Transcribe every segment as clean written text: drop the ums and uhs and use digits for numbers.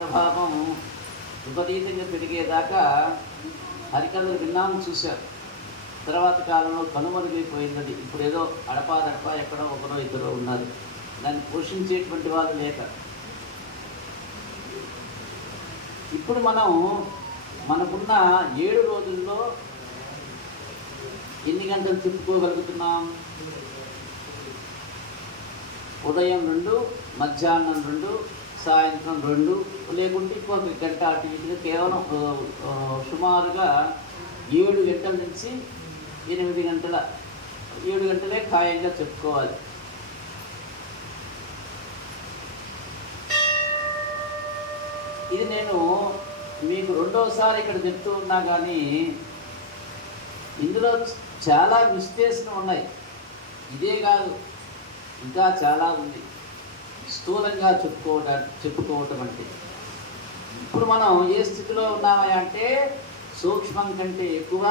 ప్రభావం విపరీతంగా పెరిగేదాకా హరికథలు విన్నాము, చూశారు. తర్వాత కాలంలో కనుమరుగైపోయింది. ఇప్పుడు ఏదో అడపాదడపా ఎక్కడో ఒకరో ఇద్దరో ఉన్నారు, దాన్ని పోషించేటువంటి వాళ్ళు లేక. ఇప్పుడు మనకున్న 7 రోజుల్లో ఎన్ని గంటలు తిప్పుకోగలుగుతున్నాం? ఉదయం 2, మధ్యాహ్నం 2, సాయంత్రం 2, లేకుంటే ఇంకొక గంట అటు ఇటుగా కేవలం సుమారుగా 7 గంటల నుంచి 8 గంటల 7 గంటలే ఖాయంగా చెప్పుకోవాలి. ఇది నేను మీకు రెండోసారి ఇక్కడ చెప్తూ ఉన్నా, కానీ ఇందులో చాలా విశ్లేషణ ఉన్నాయి. ఇదే కాదు, ఇంకా చాలా ఉంది. స్థూలంగా చెప్పుకోవటం అంటే ఇప్పుడు మనం ఏ స్థితిలో ఉన్నామా అంటే సూక్ష్మం కంటే ఎక్కువ,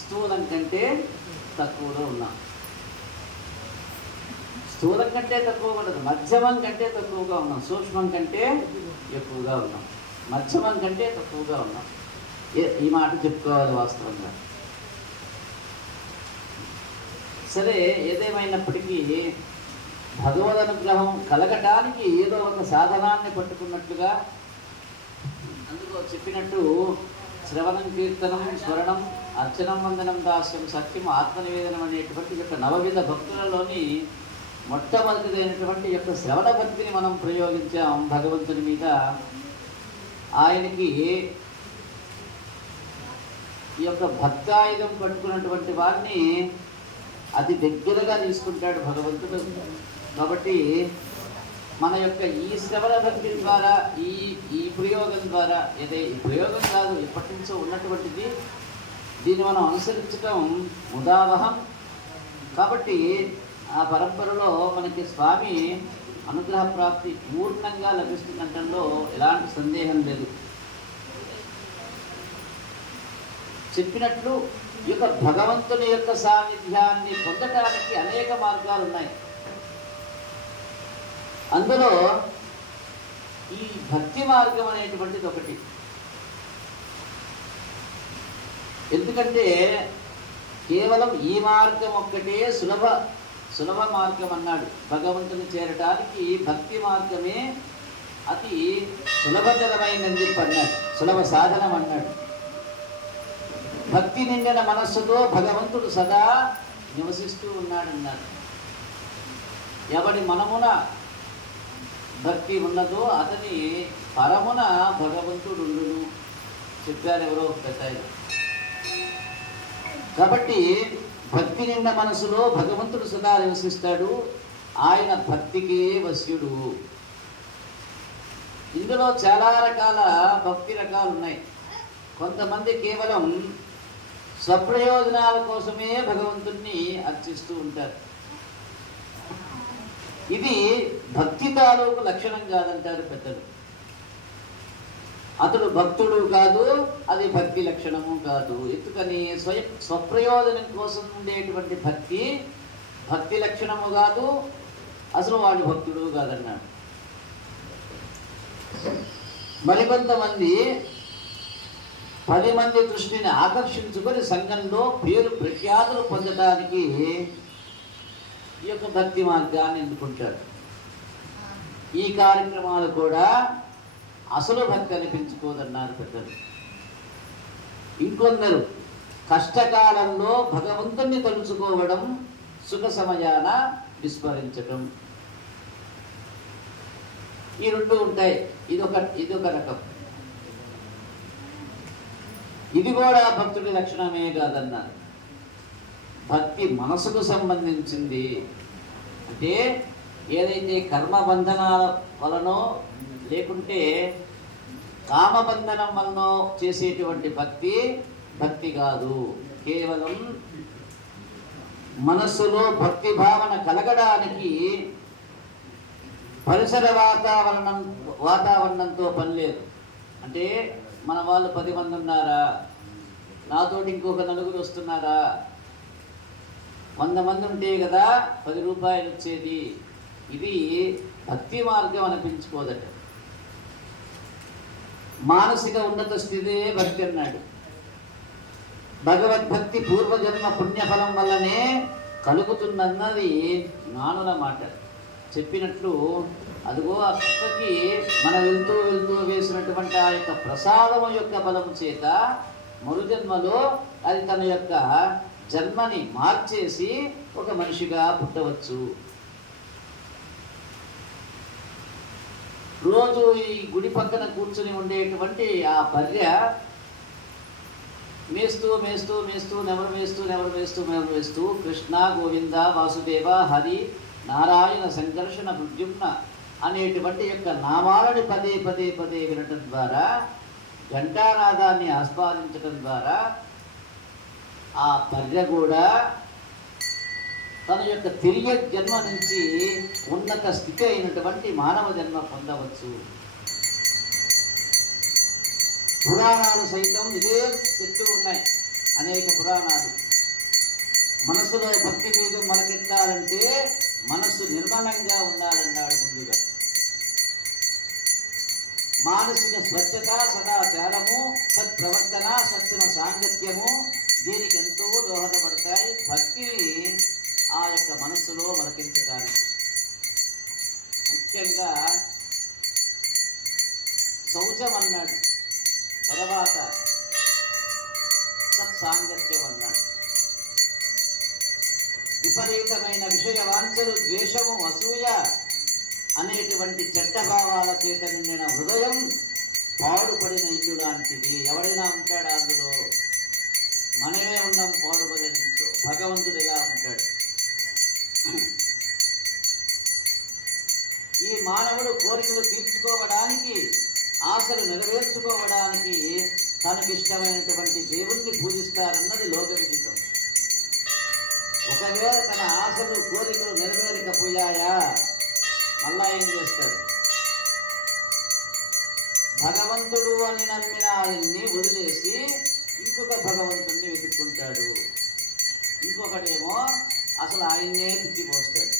స్థూలం కంటే తక్కువలో ఉన్నాం. స్థూలం కంటే తక్కువ ఉండదు, మధ్యమం కంటే తక్కువగా ఉన్నాం. సూక్ష్మం కంటే ఎక్కువగా ఉన్నాం, మధ్యమం కంటే తక్కువగా ఉన్నాం. ఈ మాట చెప్పుకోవాలి వాస్తవంగా. సరే, ఏదేమైనప్పటికీ భగవద్ అనుగ్రహం కలగటానికి ఏదో ఒక సాధనాన్ని పట్టుకున్నట్లుగా, అందులో చెప్పినట్టు శ్రవణం, కీర్తనం, స్మరణం, అర్చనం, వందనం, దాస్యం, సత్యం, ఆత్మనివేదనం అనేటువంటి యొక్క 9 భక్తులలోని మొట్టమొదటిదైనటువంటి యొక్క శ్రవణ భక్తిని మనం ప్రయోగించాం భగవంతుని మీద. ఆయనకి ఈ యొక్క భక్తాయుధం పట్టుకున్నటువంటి వారిని అతి దగ్గరగా తీసుకుంటాడు భగవంతుడు. కాబట్టి మన యొక్క ఈ శ్రవణ భక్తి ద్వారా, ఈ ప్రయోగం ద్వారా, ఈ ప్రయోగం కాదు, ఇప్పటి నుంచో ఉన్నటువంటిది, దీన్ని మనం అనుసరించడం ముదావహం. కాబట్టి ఆ పరంపరలో మనకి స్వామి అనుగ్రహ ప్రాప్తి పూర్ణంగా లభిస్తుందంటంలో ఎలాంటి సందేహం లేదు. చెప్పినట్లు ఈ యొక్క భగవంతుని యొక్క సాన్నిధ్యాన్ని పొందటానికి అనేక మార్గాలు ఉన్నాయి. అందులో ఈ భక్తి మార్గం అనేటువంటిది ఒకటి. ఎందుకంటే కేవలం ఈ మార్గం ఒక్కటే సులభ మార్గం అన్నాడు. భగవంతుని చేరటానికి భక్తి మార్గమే అతి సులభతరమైనది చెప్పి అన్నాడు, సులభ సాధనం అన్నాడు. భక్తి నిండిన మనస్సుతో భగవంతుడు సదా నివసిస్తూ ఉన్నాడన్నాడు. ఎవడి మనమున భక్తి ఉన్నదో అతని పరమున భగవంతుడు చెప్పారు ఎవరో పెద్ద. కాబట్టి భక్తి నిండిన మనసులో భగవంతుడు సదా నివసిస్తాడు. ఆయన భక్తికే వశ్యుడు. ఇందులో చాలా రకాల భక్తి రకాలు ఉన్నాయి. కొంతమంది కేవలం స్వప్రయోజనాల కోసమే భగవంతుణ్ణి అర్చిస్తూ ఉంటారు. ఇది భక్తి తాలూకు లక్షణం కాదంటారు పెద్దలు. అతడు భక్తుడు కాదు, అది భక్తి లక్షణము కాదు. ఎందుకని? స్వప్రయోజనం కోసం ఉండేటువంటి భక్తి లక్షణము కాదు, అసలు వాడు భక్తుడు కాదన్నాడు. మరికొంతమంది 10 మంది దృష్టిని ఆకర్షించుకొని సంఘంలో పేరు ప్రఖ్యాతులు పొందడానికి ఈ యొక్క భక్తి మార్గాన్ని ఎన్నుకుంటారు. ఈ కార్యక్రమాలు కూడా అసలు భక్తి అనిపించుకోదన్నారు పెద్దలు. ఇంకొందరు కష్టకాలంలో భగవంతుణ్ణి తలుచుకోవడం, సుఖ సమయాన విస్మరించటం, ఈ 2 ఉంటాయి. ఇదొక రకం. ఇది కూడా భక్తుడి లక్షణమే కాదన్నారు. భక్తి మనసుకు సంబంధించింది. అంటే ఏదైతే కర్మబంధనాల వలనో లేకుంటే కామబంధనం వలనో చేసేటువంటి భక్తి కాదు. కేవలం మనస్సులో భక్తి భావన కలగడానికి పరిసర వాతావరణంతో పని లేదు. అంటే మన వాళ్ళు 10 మంది ఉన్నారా, నాతోటి ఇంకొక 4 వస్తున్నారా, 100 మంది ఉంటే కదా 10 రూపాయలు వచ్చేది. ఇది భక్తి మార్గం అనిపించుకోదట. మానసిక ఉన్నత స్థితే భక్తి అన్నాడు. భగవద్భక్తి పూర్వజన్మ పుణ్యఫలం వల్లనే కలుగుతుందన్నది జ్ఞానుల మాట. చెప్పినట్లు అదిగో ఆ కుక్కకి మన వెళ్తూ వెళ్తూ వేసినటువంటి ఆ యొక్క ప్రసాదము యొక్క బలము చేత మరుజన్మలో అది తన యొక్క జన్మని మార్చేసి ఒక మనిషిగా పుట్టవచ్చు. రోజు ఈ గుడి పక్కన కూర్చుని ఉండేటువంటి ఆ బర్రె మేస్తూ మేస్తూ మేస్తూ నెమరు మేస్తూ నెమరు మేస్తూ నెమరు మేస్తూ కృష్ణ గోవింద వాసుదేవ హరి నారాయణ సంకర్షణ ప్రద్యుమ్న అనేటువంటి యొక్క నామాలని పదే పదే పదే వినటం ద్వారా, ఘంటానాదాన్ని ఆస్వాదించడం ద్వారా ఆ బర్రె కూడా తన యొక్క తిరిగే జన్మ నుంచి ఉన్నత స్థితి అయినటువంటి మానవ జన్మ పొందవచ్చు. పురాణాలు సైతం ఇదే చెప్తూ ఉన్నాయి, అనేక పురాణాలు. మనసులో భక్తి బీజం మొలకెత్తాలంటే మనస్సు నిర్మలంగా ఉండాలన్నాడు ముందుగా. మానసిక స్వచ్ఛత, సదాచారము, సత్ప్రవర్తన, సత్సన సాంగత్యము దీనికి ఎంతో దోహదపడతాయి భక్తిని ఆ యొక్క మనస్సులో మొలకించడానికి. ముఖ్యంగా శౌచం అన్నాడు, తర్వాత సత్సాంగత్యం అన్నాడు. విపరీతమైన విషయ వాంఛలు, ద్వేషము, అసూయ అనేటువంటి చెడ్డ భావాల చేత నిండిన హృదయం పాడుపడిన ఇల్లు లాంటిది. ఎవడైనా ఉంటాడా అందులో? మనమే ఉన్నాం పాడుపడిన ఇంట్లో. భగవంతుడు ఎలా ఉంటాడు? ఈ మానవుడు కోరికలు తీర్చుకోవడానికి, ఆశలు నెరవేర్చుకోవడానికి తనకిష్టమైనటువంటి దేవుణ్ణి పూజిస్తారన్నది లోక విదితం. ఒకవేళ తన ఆశలు కోరికలు నెరవేరకపోయాయా మళ్ళా ఏం చేస్తాడు? భగవంతుడు అని నమ్మిన ఆయన్ని వదిలేసి ఇంకొక భగవంతుణ్ణి వెతుక్కుంటాడు. ఇంకొకటేమో అసలు ఆయన్నే తిట్టిపోస్తాడు.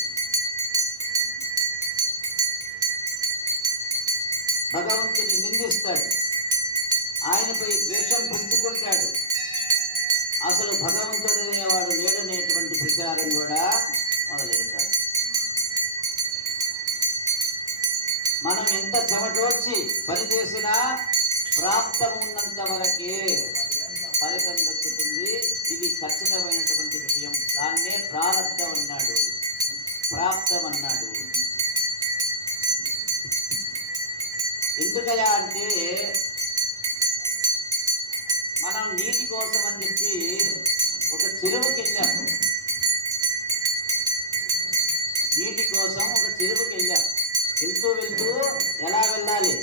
భగవంతుని నిందిస్తాడు, ఆయనపై ద్వేషం పెంచుకుంటాడు. అసలు భగవంతుడు అనేవాడు లేడనేటువంటి ప్రచారం కూడా మొదలెడతాడు. మనం ఎంత చెమటోడ్చి పనిచేసినా ప్రాప్తం ఉన్నంత వరకే ఫలితం దక్కుతుంది. ఇది ఖచ్చితమైనటువంటి విషయం. దాన్నే ప్రారబ్ధం అన్నాడు, ప్రాప్తం అన్నాడు. ఎందుకయా అంటే మనం నీటి కోసం అని చెప్పి ఒక చెరువుకి వెళ్ళాం. నీటి కోసం ఒక చెరువుకి వెళ్ళాం. వెళ్తూ వెళ్తూ ఎలా వెళ్ళాలి?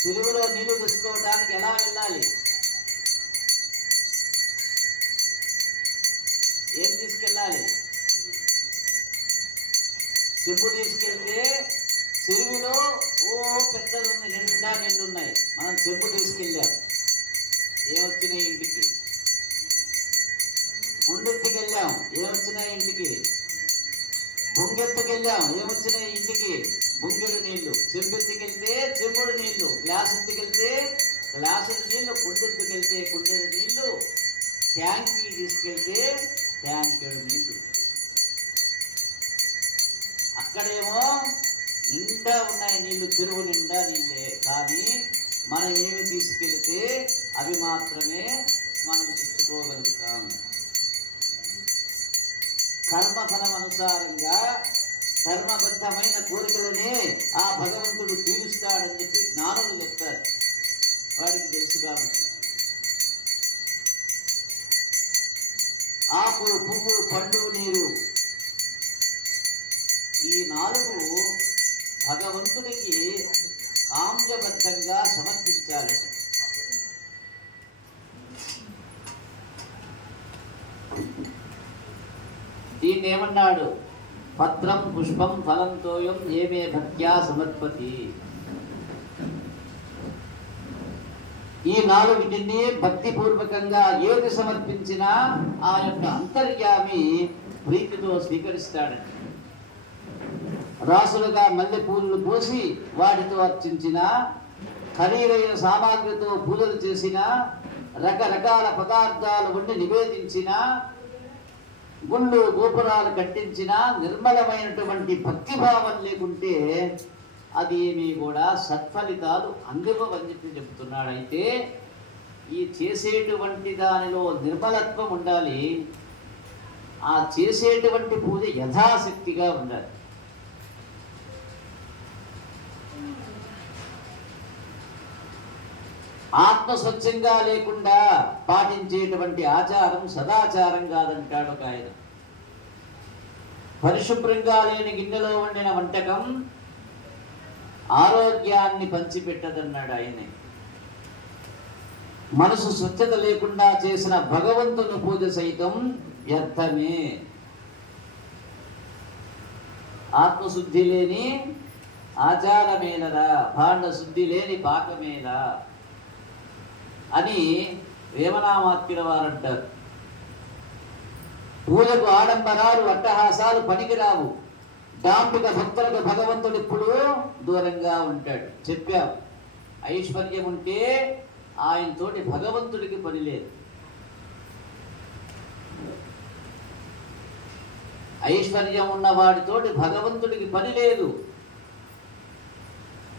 చెరువులో నీళ్లు తెచ్చుకోవడానికి ఎలా వెళ్ళాలి? ఏం తీసుకెళ్ళాలి? చెంబు తీసుకెళ్తే చెరువులో పెద్దది ఉంది, నిండా నిండున్నాయి. మనం చెంబు తీసుకెళ్ళాం, ఏమొచ్చినాయి ఇంటికి? గుండెత్తికెళ్ళాం, ఏమొచ్చినాయి ఇంటికి? బొంగెత్తుకెళ్ళాం, ఏమొచ్చినాయి ఇంటికి? బొంగెడు నీళ్లు. చెంబెత్తికెళ్తే చెంబుడు నీళ్లు, గ్లాస్ ఎత్తుకెళ్తే గ్లాసుడు నీళ్లు, కుండెత్తుకెళ్తే కుండెడు నీళ్లు, ట్యాంకీ తీసుకెళ్తే ట్యాంకెడు నీళ్లు. అక్కడేమో నిండా ఉన్నాయి నీళ్లు, చెరువు నిండా నీళ్ళే. కానీ మనం ఏమి తీసుకెళ్తే అవి మాత్రమే మనం తెచ్చుకోగలుగుతాం. కర్మఫలం అనుసారంగా ధర్మబద్ధమైన కోరికలనే ఆ భగవంతుడు తీరుస్తాడని చెప్పి జ్ఞానులు చెప్తారు. వాడికి తెలుసు కాబట్టి. ఆకు, పువ్వు, పండు, నీరు ఈ నాలుగు భగవంతుడికి కామ్యబద్ధంగా సమర్పించాలి. దీన్ని ఏమన్నాడు? పత్రం పుష్పం ఫలం తోయం ఏమే భక్త్యా సమర్పతి. ఈ నాలుగిటిని భక్తిపూర్వకంగా ఏది సమర్పించినా ఆ యొక్క అంతర్యామి ప్రీతితో స్వీకరిస్తాడని. రాసులుగా మల్లె పూలను పోసి వాటితో అర్చించిన, ఖరీదైన సామాగ్రితో పూజలు చేసిన, రకరకాల పదార్థాలు వండి నివేదించిన, గుళ్ళు గోపురాలు కట్టించిన నిర్మలమైనటువంటి భక్తిభావం లేకుంటే అది ఏమీ కూడా సత్ఫలితాలు అందుకోవని చెప్పి చెబుతున్నాడు. అయితే ఈ చేసేటువంటి దానిలో నిర్మలత్వం ఉండాలి, ఆ చేసేటువంటి పూజ యథాశక్తిగా ఉండాలి. ఆత్మ స్వచ్ఛంగా లేకుండా పాటించేటువంటి ఆచారం సదాచారం కాదంటాడు ఒక ఆయన. పరిశుభ్రంగా లేని గిన్నెలో వండిన వంటకం ఆరోగ్యాన్ని పంచిపెట్టదన్నాడు ఆయనే. మనసు స్వచ్ఛత లేకుండా చేసిన భగవంతుని పూజ సైతం వ్యర్థమే. ఆత్మశుద్ధి లేని ఆచారమేలరా, భాండ శుద్ధి లేని పాకమేలా అని వేమనామాత్యుల వారు అంటారు. పూజకు ఆడంబరాలు అట్టహాసాలు పనికిరావు. డాంపిక భక్తులకు భగవంతుడు ఇప్పుడు దూరంగా ఉంటాడు. చెప్పావు, ఐశ్వర్యం ఉంటే ఆయనతోటి భగవంతుడికి పని లేదు. ఐశ్వర్యం ఉన్న వాడితోటి భగవంతుడికి పని లేదు.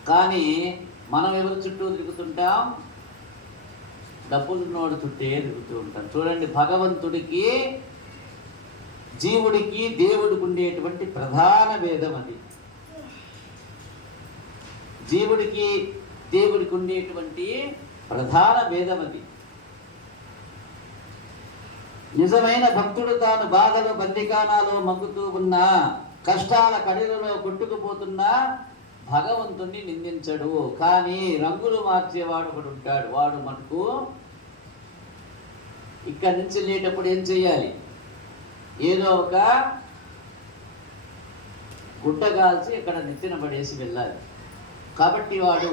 కానీ మనం ఎవరి చుట్టూ తిరుగుతుంటాం? డబ్బులున్నోడు చుట్టే తిరుగుతూ ఉంటాం. చూడండి, భగవంతుడికి జీవుడికి దేవుడికి ఉండేటువంటి ప్రధాన భేదం అది. జీవుడికి దేవుడికి ఉండేటువంటి ప్రధాన భేదం అది. నిజమైన భక్తుడు తాను బాధలు బందికానాలో మగ్గుతూ ఉన్నా, కష్టాల కడిలలో కొట్టుకుపోతున్నా భగవంతుణ్ణి నిందించడు. కానీ రంగులు మార్చేవాడు ఒకడు ఉంటాడు. వాడు మనకు ఇక్కడి నుంచి వెళ్ళేటప్పుడు ఏం చెయ్యాలి? ఏదో ఒక గుడ్డ కాల్చి ఇక్కడ నెత్తిన పడేసి వెళ్ళాలి. కాబట్టి వాడు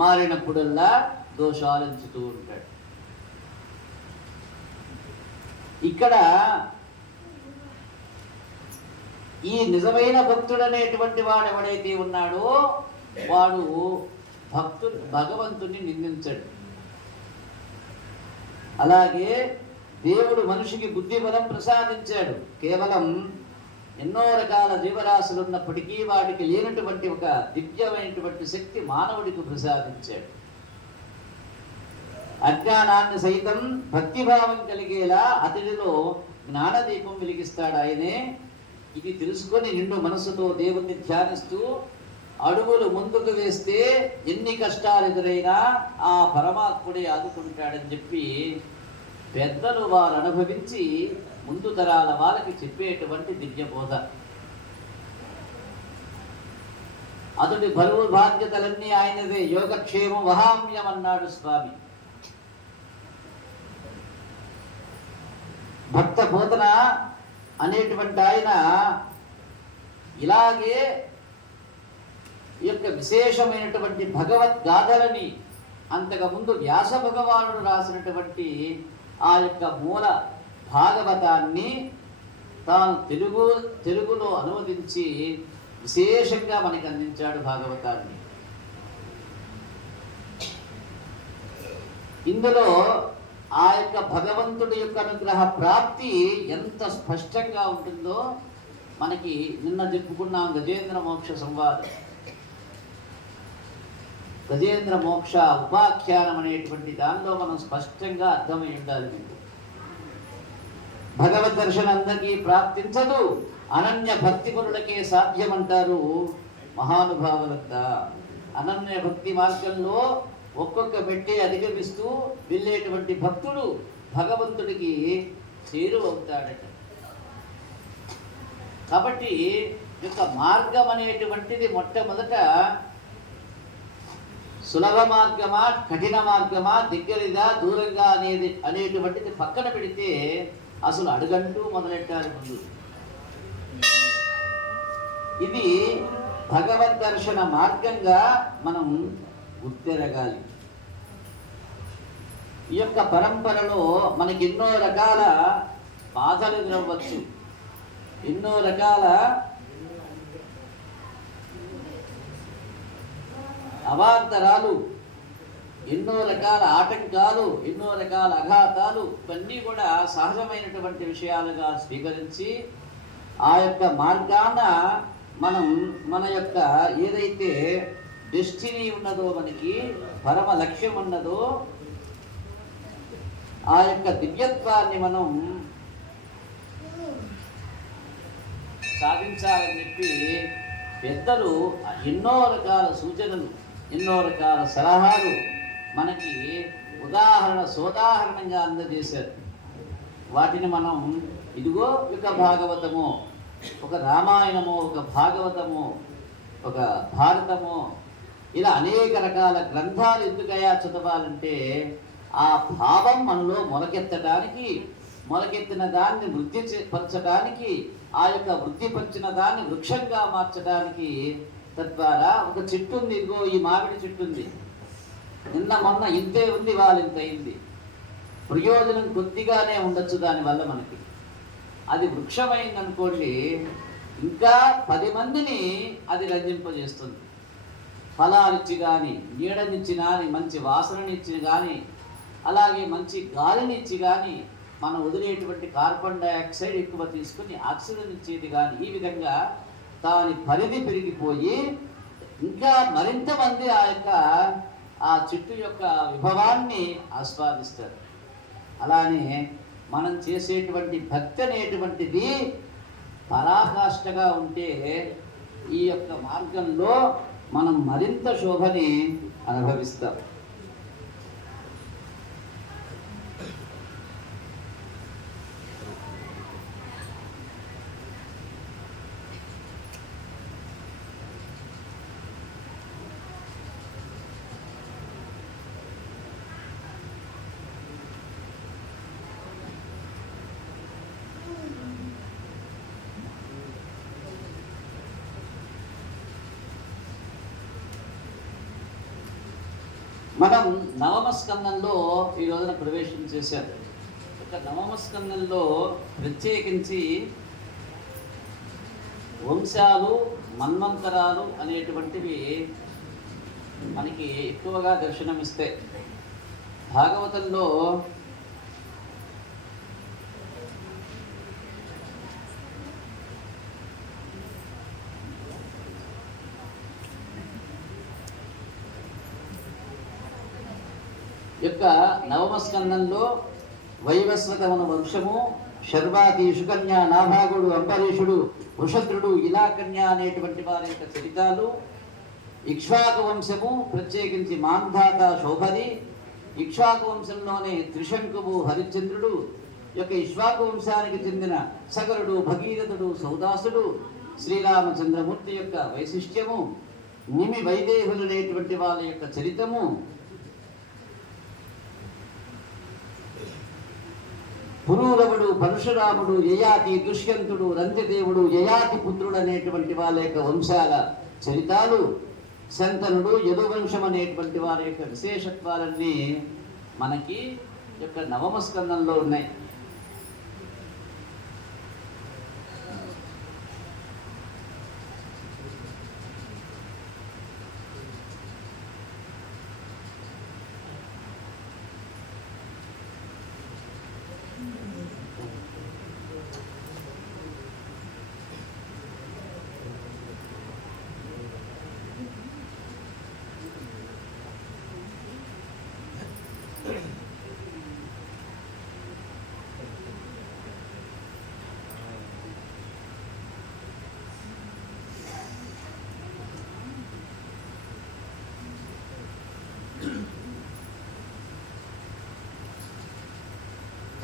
మారినప్పుడల్లా దోషాలు ఎంచుతూ ఉంటాడు. ఇక్కడ ఈ నిజమైన భక్తుడు అనేటువంటి వాడు ఎవడైతే ఉన్నాడో వాడు భగవంతుని నిందించడు. అలాగే దేవుడు మనిషికి బుద్ధి బలం ప్రసాదించాడు. కేవలం ఎన్నో రకాల జీవరాశులు ఉన్నప్పటికీ వాడికి లేనటువంటి ఒక దివ్యమైనటువంటి శక్తి మానవుడికి ప్రసాదించాడు. అజ్ఞానాన్ని సైతం భక్తిభావం కలిగేలా అతడిలో జ్ఞానదీపం వెలిగిస్తాడు ఆయనే. ఇది తెలుసుకొని నిండు మనసుతో దేవుణ్ణి ధ్యానిస్తూ అడుగులు ముందుకు వేస్తే ఎన్ని కష్టాలు ఎదురైనా ఆ పరమాత్ముడే ఆదుకుంటాడని చెప్పి పెద్దలు వారు అనుభవించి ముందు తరాల వాళ్ళకి చెప్పేటువంటి దివ్య బోధ. అతడి బరువు బాధ్యతలన్నీ ఆయనదే. యోగక్షేమం వహామ్యం అన్నాడు స్వామి. భక్త బోధన అనేటువంటి ఆయన ఇలాగే ఈ యొక్క విశేషమైనటువంటి భగవద్గాథలని అంతకుముందు వ్యాస భగవానుడు రాసినటువంటి ఆ యొక్క మూల భాగవతాన్ని తాను తెలుగులో అనువదించి విశేషంగా మనకి అందించాడు భాగవతాన్ని. ఇందులో ఆ యొక్క భగవంతుడి యొక్క అనుగ్రహ ప్రాప్తి ఎంత స్పష్టంగా ఉంటుందో మనకి నిన్న చెప్పుకున్నాం. గజేంద్ర మోక్ష సంవాదం, గజేంద్ర మోక్ష ఉపాఖ్యానం అనేటువంటి దానిలో మనం స్పష్టంగా అర్థమై ఉండాలి. మీకు భగవద్ దర్శనం అందరికీ ప్రాప్తించదు, అనన్య భక్తి పరులకే సాధ్యమంటారు మహానుభావులంతా. అనన్య భక్తి మార్గంలో ఒక్కొక్క మెట్టే అధిగమిస్తూ వెళ్ళేటువంటి భక్తుడు భగవంతుడికి చేరువవుతాడట. కాబట్టి యొక్క మార్గం అనేటువంటిది మొట్టమొదట సులభ మార్గమా కఠిన మార్గమా దగ్గరగా దూరంగా అనేటువంటిది పక్కన పెడితే అసలు అడుగంటూ మొదలెట్టారు ముందు. ఇది భగవద్ దర్శన మార్గంగా మనం గుర్తెరగాలి. ఈ యొక్క పరంపరలో మనకి ఎన్నో రకాల బాధలు ఎదురవ్వచ్చు, ఎన్నో రకాల అవాంతరాలు, ఎన్నో రకాల ఆటంకాలు, ఎన్నో రకాల అఘాతాలు ఇవన్నీ కూడా సహజమైనటువంటి విషయాలుగా స్వీకరించి ఆ యొక్క మార్గాన మనం మన యొక్క ఏదైతే డెస్టినీ ఉన్నదో, మనకి పరమ లక్ష్యం ఉన్నదో, ఆ యొక్క దివ్యత్వాన్ని మనం సాధించాలని చెప్పి పెద్దలు ఎన్నో రకాల సూచనలు, ఎన్నో రకాల సలహాలు మనకి సోదాహరణంగా అందజేశారు. వాటిని మనం ఇదిగో ఒక భాగవతము, ఒక రామాయణము, ఒక భాగవతము, ఒక భారతము, ఇలా అనేక రకాల గ్రంథాలు ఎందుకయ్యా చదవాలంటే ఆ భావం మనలో మొలకెత్తిన దాన్ని వృద్ధి పరచడానికి, ఆ యొక్క వృద్ధిపరిచిన దాన్ని వృక్షంగా మార్చడానికి, తద్వారా ఒక చెట్టు ఉంది, ఇదిగో ఈ మామిడి చెట్టు ఉంది, నిన్న మొన్న ఇంతే ఉంది, వాళ్ళు ఇంత అయింది, ప్రయోజనం కొద్దిగానే ఉండొచ్చు దానివల్ల మనకి. అది వృక్షమైందనుకోండి, ఇంకా 10 మందిని అది రంజింపజేస్తుంది. ఫలాలిచ్చి కానీ, నీడనిచ్చి కానీ, మంచి వాసననిచ్చి కానీ, అలాగే మంచి గాలినిచ్చి కానీ, మనం వదిలేటువంటి కార్బన్ డైఆక్సైడ్ ఎక్కువ తీసుకుని ఆక్సిజన్ ఇచ్చేది కానీ, ఈ విధంగా దాని పరిధి పెరిగిపోయి ఇంకా మరింత మంది ఆ చెట్టు యొక్క విభవాన్ని ఆస్వాదిస్తారు. అలానే మనం చేసేటువంటి భక్తి అనేటువంటిది పరాకాష్ఠగా ఉంటే ఈ యొక్క మార్గంలో మనం మరింత శోభని అనుభవిస్తాం. మనం నవమ స్కందంలో ఈ రోజున ప్రవేశం చేశారు. ఒక నవమ స్కందంలో ప్రత్యేకించి వంశాలు, మన్వంతరాలు అనేటువంటివి మనకి ఎక్కువగా దర్శనమిస్తాయి. భాగవతంలో యొక్క నవమ స్కందంలో వైవస్వతమన వంశము, శర్వాతి, సుకన్య, నాభాగుడు, అంబరీషుడు, వృషద్రుడు, ఇలాకన్య అనేటువంటి వారి యొక్క చరితాలు, ఇక్ష్వాకు వంశము ప్రత్యేకించి మాంధాత, శోభరి, ఇక్ష్వాకు వంశంలోనే త్రిశంకువు, హరిశ్చంద్రుడు, యొక్క ఇక్ష్వాకు వంశానికి చెందిన సగరుడు, భగీరథుడు, సౌదాసుడు, శ్రీరామచంద్రమూర్తి యొక్క వైశిష్ట్యము, నిమి వైదేహులు అనేటువంటి వాళ్ళ యొక్క చరితము, పురూరవుడు, పరశురాముడు, యయాతి, దుష్యంతుడు, రంతిదేవుడు, యయాతి పుత్రుడు అనేటువంటి వాళ్ళ యొక్క వంశాల చరితాలు, శంతనుడు, యదువంశం అనేటువంటి వారి యొక్క విశేషత్వాలన్నీ మనకి యొక్క నవమ స్కందంలో ఉన్నాయి.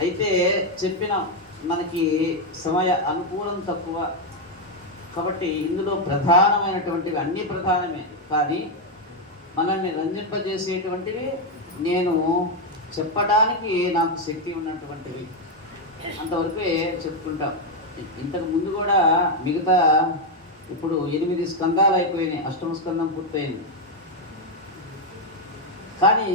అయితే చెప్పిన మనకి సమయ అనుకూలం తక్కువ కాబట్టి ఇందులో ప్రధానమైనటువంటివి అన్నీ ప్రధానమే, కానీ మనల్ని రంజింపజేసేటువంటివి నేను చెప్పడానికి నాకు శక్తి ఉన్నటువంటివి అంతవరకే చెప్పుకుంటాం. ఇంతకు ముందు కూడా మిగతా ఇప్పుడు 8 స్కందాలు అయిపోయినాయి, 8వ స్కందం పూర్తయింది. కానీ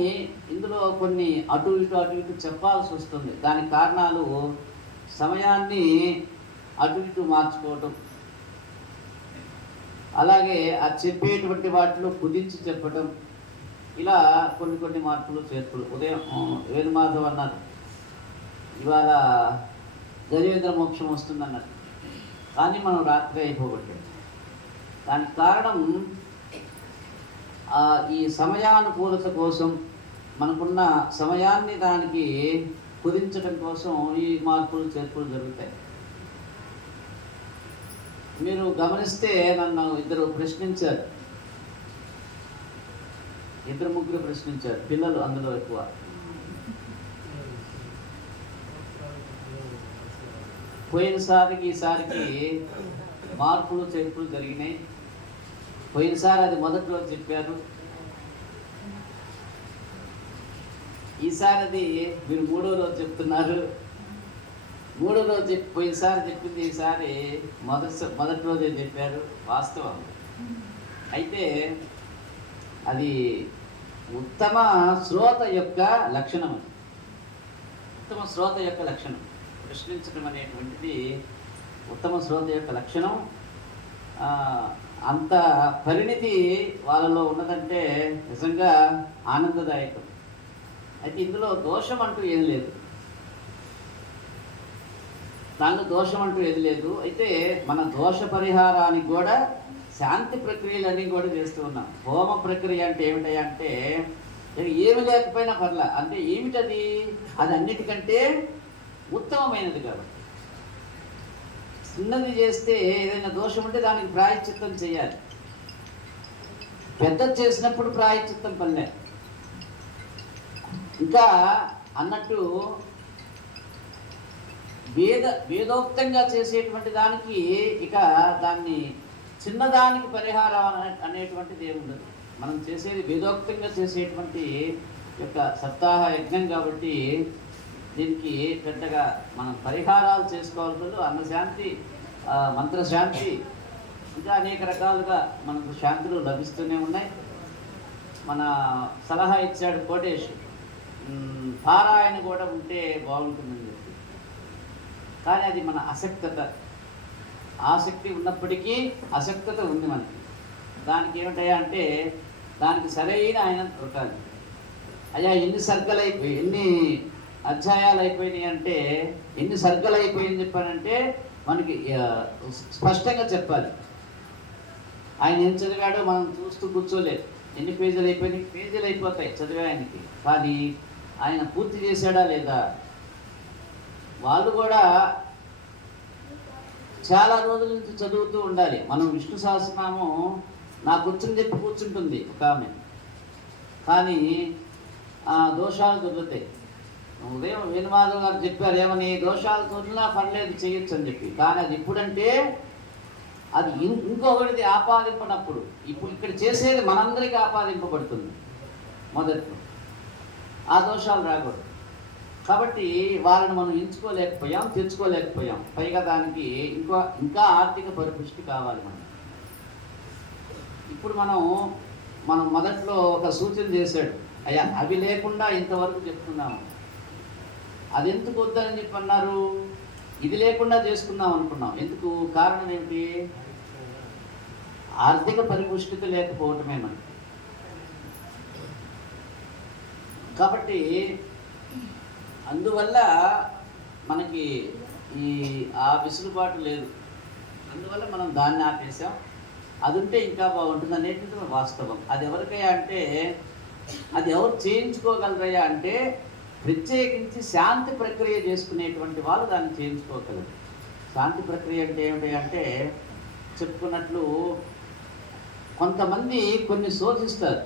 ఇందులో కొన్ని అటు ఇటు చెప్పాల్సి వస్తుంది. దానికి కారణాలు సమయాన్ని అటు ఇటు మార్చుకోవటం, అలాగే ఆ చెప్పేటువంటి వాటిలో కుదించి చెప్పడం, ఇలా కొన్ని కొన్ని మార్పులు చేర్పులు. ఉదయం వేణుమాధవ్ అన్నారు ఇవాళ గజేంద్ర మోక్షం వస్తుందన్నారు, కానీ మనం రాత్రి అయిపోగొట్టాం. దానికి కారణం ఈ సమయానుకూలత కోసం, మనకున్న సమయాన్ని దానికి కుదించడం కోసం ఈ మార్పులు చేర్పులు జరుగుతాయి. మీరు గమనిస్తే నన్ను ఇద్దరు ముగ్గురు ప్రశ్నించారు, పిల్లలు అందులో ఎక్కువ. పోయినసారికి ఈసారికి మార్పులు చేర్పులు జరిగినాయి. పోయినసారి అది మొదట్లో చెప్పారు, ఈసారి అది మీరు 3వ రోజు చెప్తున్నారు. 3వ రోజు పోయినసారి చెప్పింది ఈసారి మొదటి రోజే చెప్పారు. వాస్తవం. అయితే అది ఉత్తమ శ్రోత యొక్క లక్షణం. ఉత్తమ శ్రోత యొక్క లక్షణం ప్రశ్నించడం అనేటువంటిది ఉత్తమ శ్రోత యొక్క లక్షణం. అంత పరిణితి వాళ్ళలో ఉన్నదంటే నిజంగా ఆనందదాయకం. అయితే ఇందులో దోషం అంటూ ఏం లేదు, దానిలో దోషం అంటూ ఏది లేదు. అయితే మన దోష పరిహారానికి కూడా శాంతి ప్రక్రియలన్నీ కూడా చేస్తూ ఉన్నాం. హోమ ప్రక్రియ అంటే ఏమిటంటే ఏమి లేకపోయినా పర్లా, అంటే ఏమిటది, అది అన్నిటికంటే ఉత్తమమైనది. కాబట్టి చిన్నది చేస్తే ఏదైనా దోషం ఉంటే దానికి ప్రాయశ్చిత్తం చేయాలి. పెద్దది చేసినప్పుడు ప్రాయశ్చిత్తం పనిలే. ఇంకా అన్నట్టు వేదోక్తంగా చేసేటువంటి దానికి ఇక దాన్ని చిన్నదానికి పరిహారం అనేటువంటిది ఏముండదు. మనం చేసేది వేదోక్తంగా చేసేటువంటి యొక్క సప్తాహ యజ్ఞం కాబట్టి దీనికి పెద్దగా మనం పరిహారాలు చేసుకోవాల్సి, అన్నశాంతి, మంత్రశాంతి, ఇంకా అనేక రకాలుగా మనకు శాంతులు లభిస్తూనే ఉన్నాయి. మన సలహా ఇచ్చాడు కోటేష్, పారాయణ కూడా ఉంటే బాగుంటుందని చెప్పి. కానీ అది మన ఆసక్తి ఉన్నప్పటికీ అసక్తత ఉంది మనకి. దానికి ఏమిటయ్యా అంటే దానికి సరైన ఆయన దొరకాలి. అయ్యా ఎన్ని అధ్యాయాలు అయిపోయినాయి అంటే, ఎన్ని సర్గలు అయిపోయింది చెప్పానంటే మనకి స్పష్టంగా చెప్పాలి. ఆయన ఏం చదివాడో మనం చూస్తూ కూర్చోలేదు. ఎన్ని పేజీలు అయిపోయినాయి, పేజీలు అయిపోతాయి చదివాయనికి, కానీ ఆయన పూర్తి చేశాడా లేదా. వాళ్ళు కూడా చాలా రోజుల నుంచి చదువుతూ ఉండాలి. మనం విష్ణు సహస్రనామం నాకు కూర్చుని చెప్పి కూర్చుంటుంది ఒక ఆమె, కానీ దోషాలు దొరుకుతాయి. ఉదయం వేణుమాధవ్ గారు చెప్పారు, ఏమని, దోషాలు తొలినా పర్లేదు చేయొచ్చు అని చెప్పి. కానీ అది ఇప్పుడంటే అది ఇంకొకటిది ఆపాదింపనప్పుడు, ఇప్పుడు ఇక్కడ చేసేది మనందరికీ ఆపాదింపబడుతుంది మొదట్లో. ఆ దోషాలు రాకూడదు. కాబట్టి వాళ్ళని మనం తెచ్చుకోలేకపోయాం. పైగా దానికి ఇంకా ఆర్థిక పరిపుష్టి కావాలి మనకి. ఇప్పుడు మనం మొదట్లో ఒక సూచన చేశాడు, అయ్యా అవి లేకుండా ఇంతవరకు చెప్తున్నాము. అది ఎందుకు వద్దని చెప్పి అన్నారు, ఇది లేకుండా చేసుకుందాం అనుకున్నాం. ఎందుకు, కారణం ఏమిటి, ఆర్థిక పరిపుష్టిత లేకపోవటమే మనకి. కాబట్టి అందువల్ల మనకి ఆ విసులుబాటు లేదు. అందువల్ల మనం దాన్ని ఆపేసాం. అది ఉంటే ఇంకా బాగుంటుంది అనేటువంటిది వాస్తవం. అది ఎవరికయ్యా అంటే, అది ఎవరు చేయించుకోగలరయ్యా అంటే ప్రత్యేకించి శాంతి ప్రక్రియ చేసుకునేటువంటి వాళ్ళు దాన్ని చేయించుకోగలరు. శాంతి ప్రక్రియ అంటే ఏమిటి అంటే, చెప్పుకున్నట్లు కొంతమంది కొన్ని శోధిస్తారు.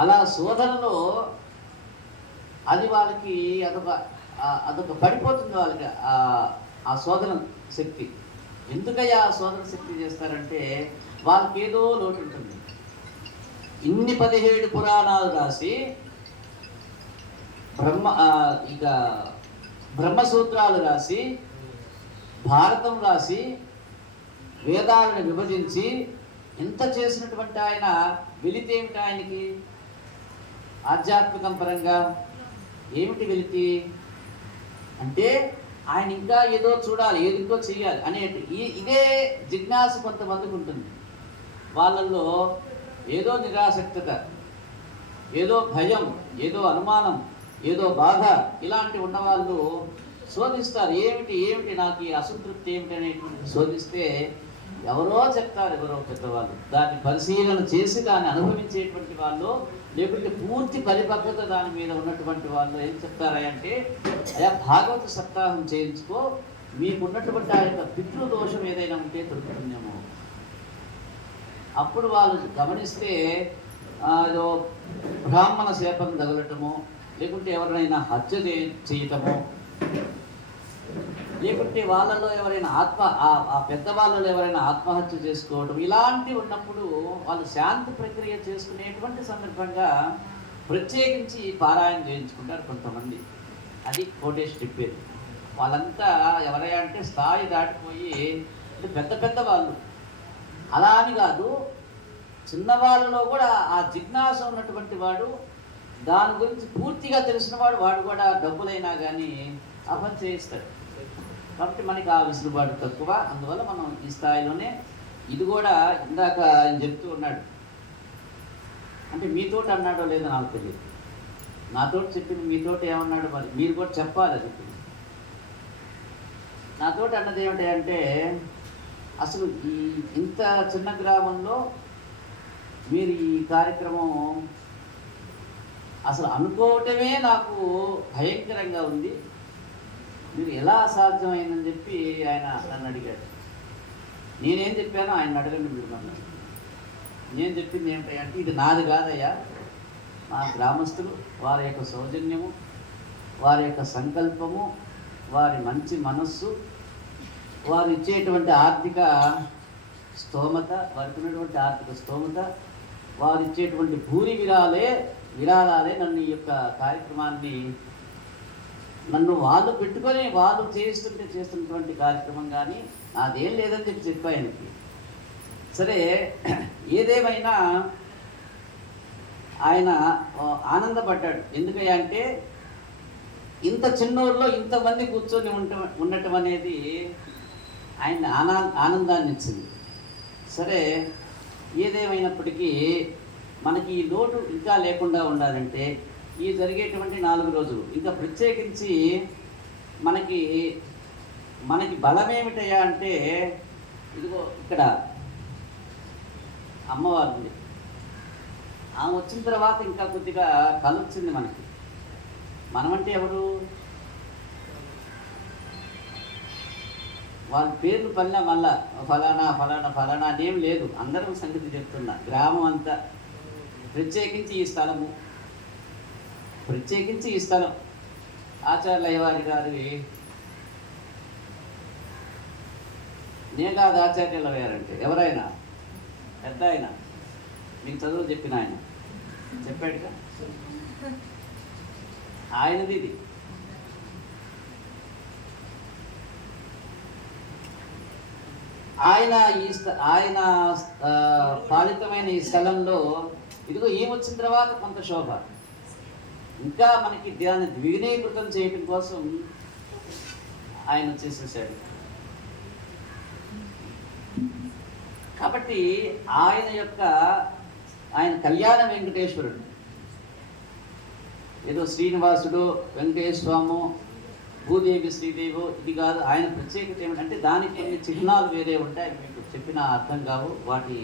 అలా శోధనలో అది వాళ్ళకి అదొక పడిపోతుంది వాళ్ళకి ఆ శోధన శక్తి. ఎందుకయ్యా ఆ శోధన శక్తి చేస్తారంటే వాళ్ళకి ఏదో లోటు ఉంటుంది. ఇన్ని 17 పురాణాలు రాసి బ్రహ్మసూత్రాలు రాసి, భారతం రాసి, వేదాలను విభజించి ఇంత చేసినటువంటి ఆయన వెలితి ఏమిటి ఆయనకి? ఆధ్యాత్మికం పరంగా ఏమిటి వెలితి అంటే ఆయన ఇంకా ఏదో చూడాలి, ఏదో చేయాలి అనే ఇదే జిజ్ఞాస కొంతమందికి ఉంటుంది. వాళ్ళల్లో ఏదో నిరాసక్తత, ఏదో భయం, ఏదో అనుమానం, ఏదో బాధ ఇలాంటి ఉన్నవాళ్ళు శోధిస్తారు. ఏమిటి నాకు ఈ అసంతృప్తి ఏమిటి అనేటువంటి శోధిస్తే ఎవరో చెప్తారు, ఎవరో పెద్దవాళ్ళు. దాన్ని పరిశీలన చేసి దాన్ని అనుభవించేటువంటి వాళ్ళు, లేకుంటే పూర్తి పరిపక్వత దాని మీద ఉన్నటువంటి వాళ్ళు ఏం చెప్తారా అంటే, అయా భాగవత సప్తాహం చేయించుకో, మీకున్నటువంటి ఆ యొక్క పితృదోషం ఏదైనా ఉంటే దొరుకుతుందేమో. అప్పుడు వాళ్ళు గమనిస్తే ఏదో బ్రాహ్మణ శాపం తగలటము, లేకుంటే ఎవరినైనా హత్య చేయటము, లేకుంటే వాళ్ళలో ఎవరైనా ఆ పెద్దవాళ్ళలో ఎవరైనా ఆత్మహత్య చేసుకోవడం, ఇలాంటివి ఉన్నప్పుడు వాళ్ళు శాంతి ప్రక్రియ చేసుకునేటువంటి సందర్భంగా ప్రత్యేకించి పారాయణ చేయించుకుంటారు కొంతమంది. అది కోటేష్ చెప్పేది. వాళ్ళంతా ఎవరైనా అంటే స్థాయి దాటిపోయి అంటే పెద్ద వాళ్ళు. అలా అని కాదు, చిన్నవాళ్ళలో కూడా ఆ జిజ్ఞాస ఉన్నటువంటి వాడు, దాని గురించి పూర్తిగా తెలిసిన వాడు కూడా డబ్బులైనా కానీ ఆ పని చేయిస్తాడు. కాబట్టి మనకి ఆ విసులుబాటు తక్కువ. అందువల్ల మనం ఈ స్థాయిలోనే, ఇది కూడా ఇందాక ఆయన చెప్తూ ఉన్నాడు, అంటే మీతోటి అన్నాడో లేదో నాకు తెలియదు, నాతోటి చెప్పింది మీతోటి ఏమన్నాడు మరి మీరు కూడా చెప్పాలి. అది నాతోటి అన్నది ఏమిటంటే, అసలు ఇంత చిన్న గ్రామంలో మీరు ఈ కార్యక్రమం అసలు అనుకోవటమే నాకు భయంకరంగా ఉంది, మీరు ఎలా సాధ్యమైందని చెప్పి ఆయన నన్ను అడిగాడు. నేనేం చెప్పానో ఆయన అడగండి మీరు అన్నాడు. నేను చెప్పింది ఏమిటంటే, ఇది నాది కాదయ్యా, మా గ్రామస్తులు వారి యొక్క సౌజన్యము, వారి యొక్క సంకల్పము, వారి మంచి మనస్సు, వారు ఇచ్చేటువంటి ఆర్థిక స్తోమత, వారికి ఉన్నటువంటి ఆర్థిక స్తోమత, వారు ఇచ్చేటువంటి భూరి విరాళాలే నన్ను ఈ యొక్క కార్యక్రమాన్ని నన్ను వాళ్ళు పెట్టుకొని వాళ్ళు చేస్తున్నటువంటి కార్యక్రమం కానీ అదేం లేదని చెప్పాయనకి. సరే, ఏదేమైనా ఆయన ఆనందపడ్డాడు. ఎందుకయ్యా అంటే, ఇంత చిన్నూరులో ఇంతమంది కూర్చొని ఉండటం అనేది ఆయన ఆనందాన్ని ఇచ్చింది. సరే, ఏదేమైనప్పటికీ మనకి ఈ లోటు ఇంకా లేకుండా ఉండాలంటే ఈ జరిగేటువంటి 4 రోజులు ఇంకా ప్రత్యేకించి మనకి బలమేమిటయ్యా అంటే, ఇదిగో ఇక్కడ అమ్మవారు ఉంది. ఆమె వచ్చిన తర్వాత ఇంకా కొద్దిగా కలొచ్చింది మనకి. మనమంటే ఎవరు? వాళ్ళ పేర్లు పల్లా మళ్ళా ఫలానా ఫలానా ఫలానా అనేం లేదు, అందరం సంగతి చెప్తున్నా. గ్రామం అంతా ప్రత్యేకించి ఈ స్థలం ఆచార్య వారి గారి నేను కాదు, ఆచార్యుల వారంటే ఎవరైనా పెద్ద ఆయన, మీకు చదువు చెప్పిన ఆయన చెప్పాడుగా, ఆయనది ఇది. ఆయన పాలితమైన ఈ స్థలంలో ఇదిగో ఏమొచ్చిన తర్వాత కొంత శోభ, ఇంకా మనకి దాన్ని ద్విగుణీకృతం చేయడం కోసం ఆయన వచ్చేసేసాడు. కాబట్టి ఆయన కళ్యాణ వెంకటేశ్వరుడు, ఏదో శ్రీనివాసుడు, వెంకటేశ్వర స్వాము, భూదేవి, శ్రీదేవి ఇది కాదు. ఆయన ప్రత్యేకత ఏమిటంటే, దానికి కొన్ని చిహ్నాలు వేరే ఉంటాయి, మీకు చెప్పిన అర్థం కావు. వాటి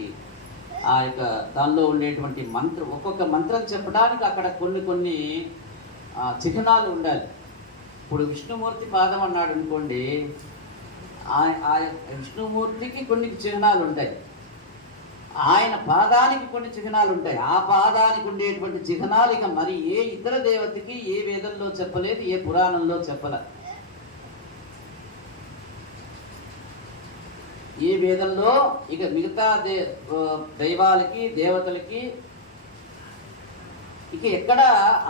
ఆ యొక్క దానిలో ఉండేటువంటి మంత్రం, ఒక్కొక్క మంత్రం చెప్పడానికి అక్కడ కొన్ని చిహ్నాలు ఉండాలి. ఇప్పుడు విష్ణుమూర్తి పాదం అన్నాడు అనుకోండి, ఆ విష్ణుమూర్తికి కొన్ని చిహ్నాలు ఉంటాయి, ఆయన పాదానికి కొన్ని చిహ్నాలు ఉంటాయి. ఆ పాదానికి ఉండేటువంటి చిహ్నాలు ఇక మరి ఏ ఇతర దేవతకి ఏ వేదంలో చెప్పలేదు, ఏ పురాణంలో చెప్పలే. ఏ వేదంలో ఇక మిగతా దైవాలకి దేవతలకి ఇక ఎక్కడ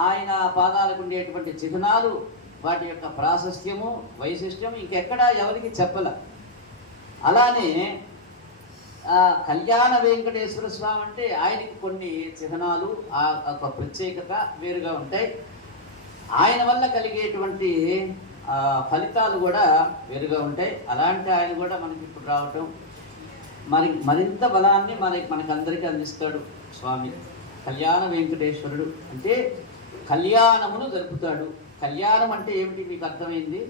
ఆయన పాదాలకు ఉండేటువంటి చిహ్నాలు, వాటి యొక్క ప్రాశస్త్యము, వైశిష్ట్యం ఇంకెక్కడ ఎవరికి చెప్పలే. అలానే కళ్యాణ వెంకటేశ్వర స్వామి అంటే ఆయనకి కొన్ని చిహ్నాలు, ఆ ప్రత్యేకత వేరుగా ఉంటాయి. ఆయన వల్ల కలిగేటువంటి ఫలితాలు కూడా వేరుగా ఉంటాయి. అలాంటి ఆయన కూడా మనకి ఇప్పుడు రావటం మరింత బలాన్ని మనకందరికీ అందిస్తాడు స్వామి. కళ్యాణ వెంకటేశ్వరుడు అంటే కళ్యాణమును జరుపుతాడు. కళ్యాణం అంటే ఏమిటి మీకు అర్థమైంది?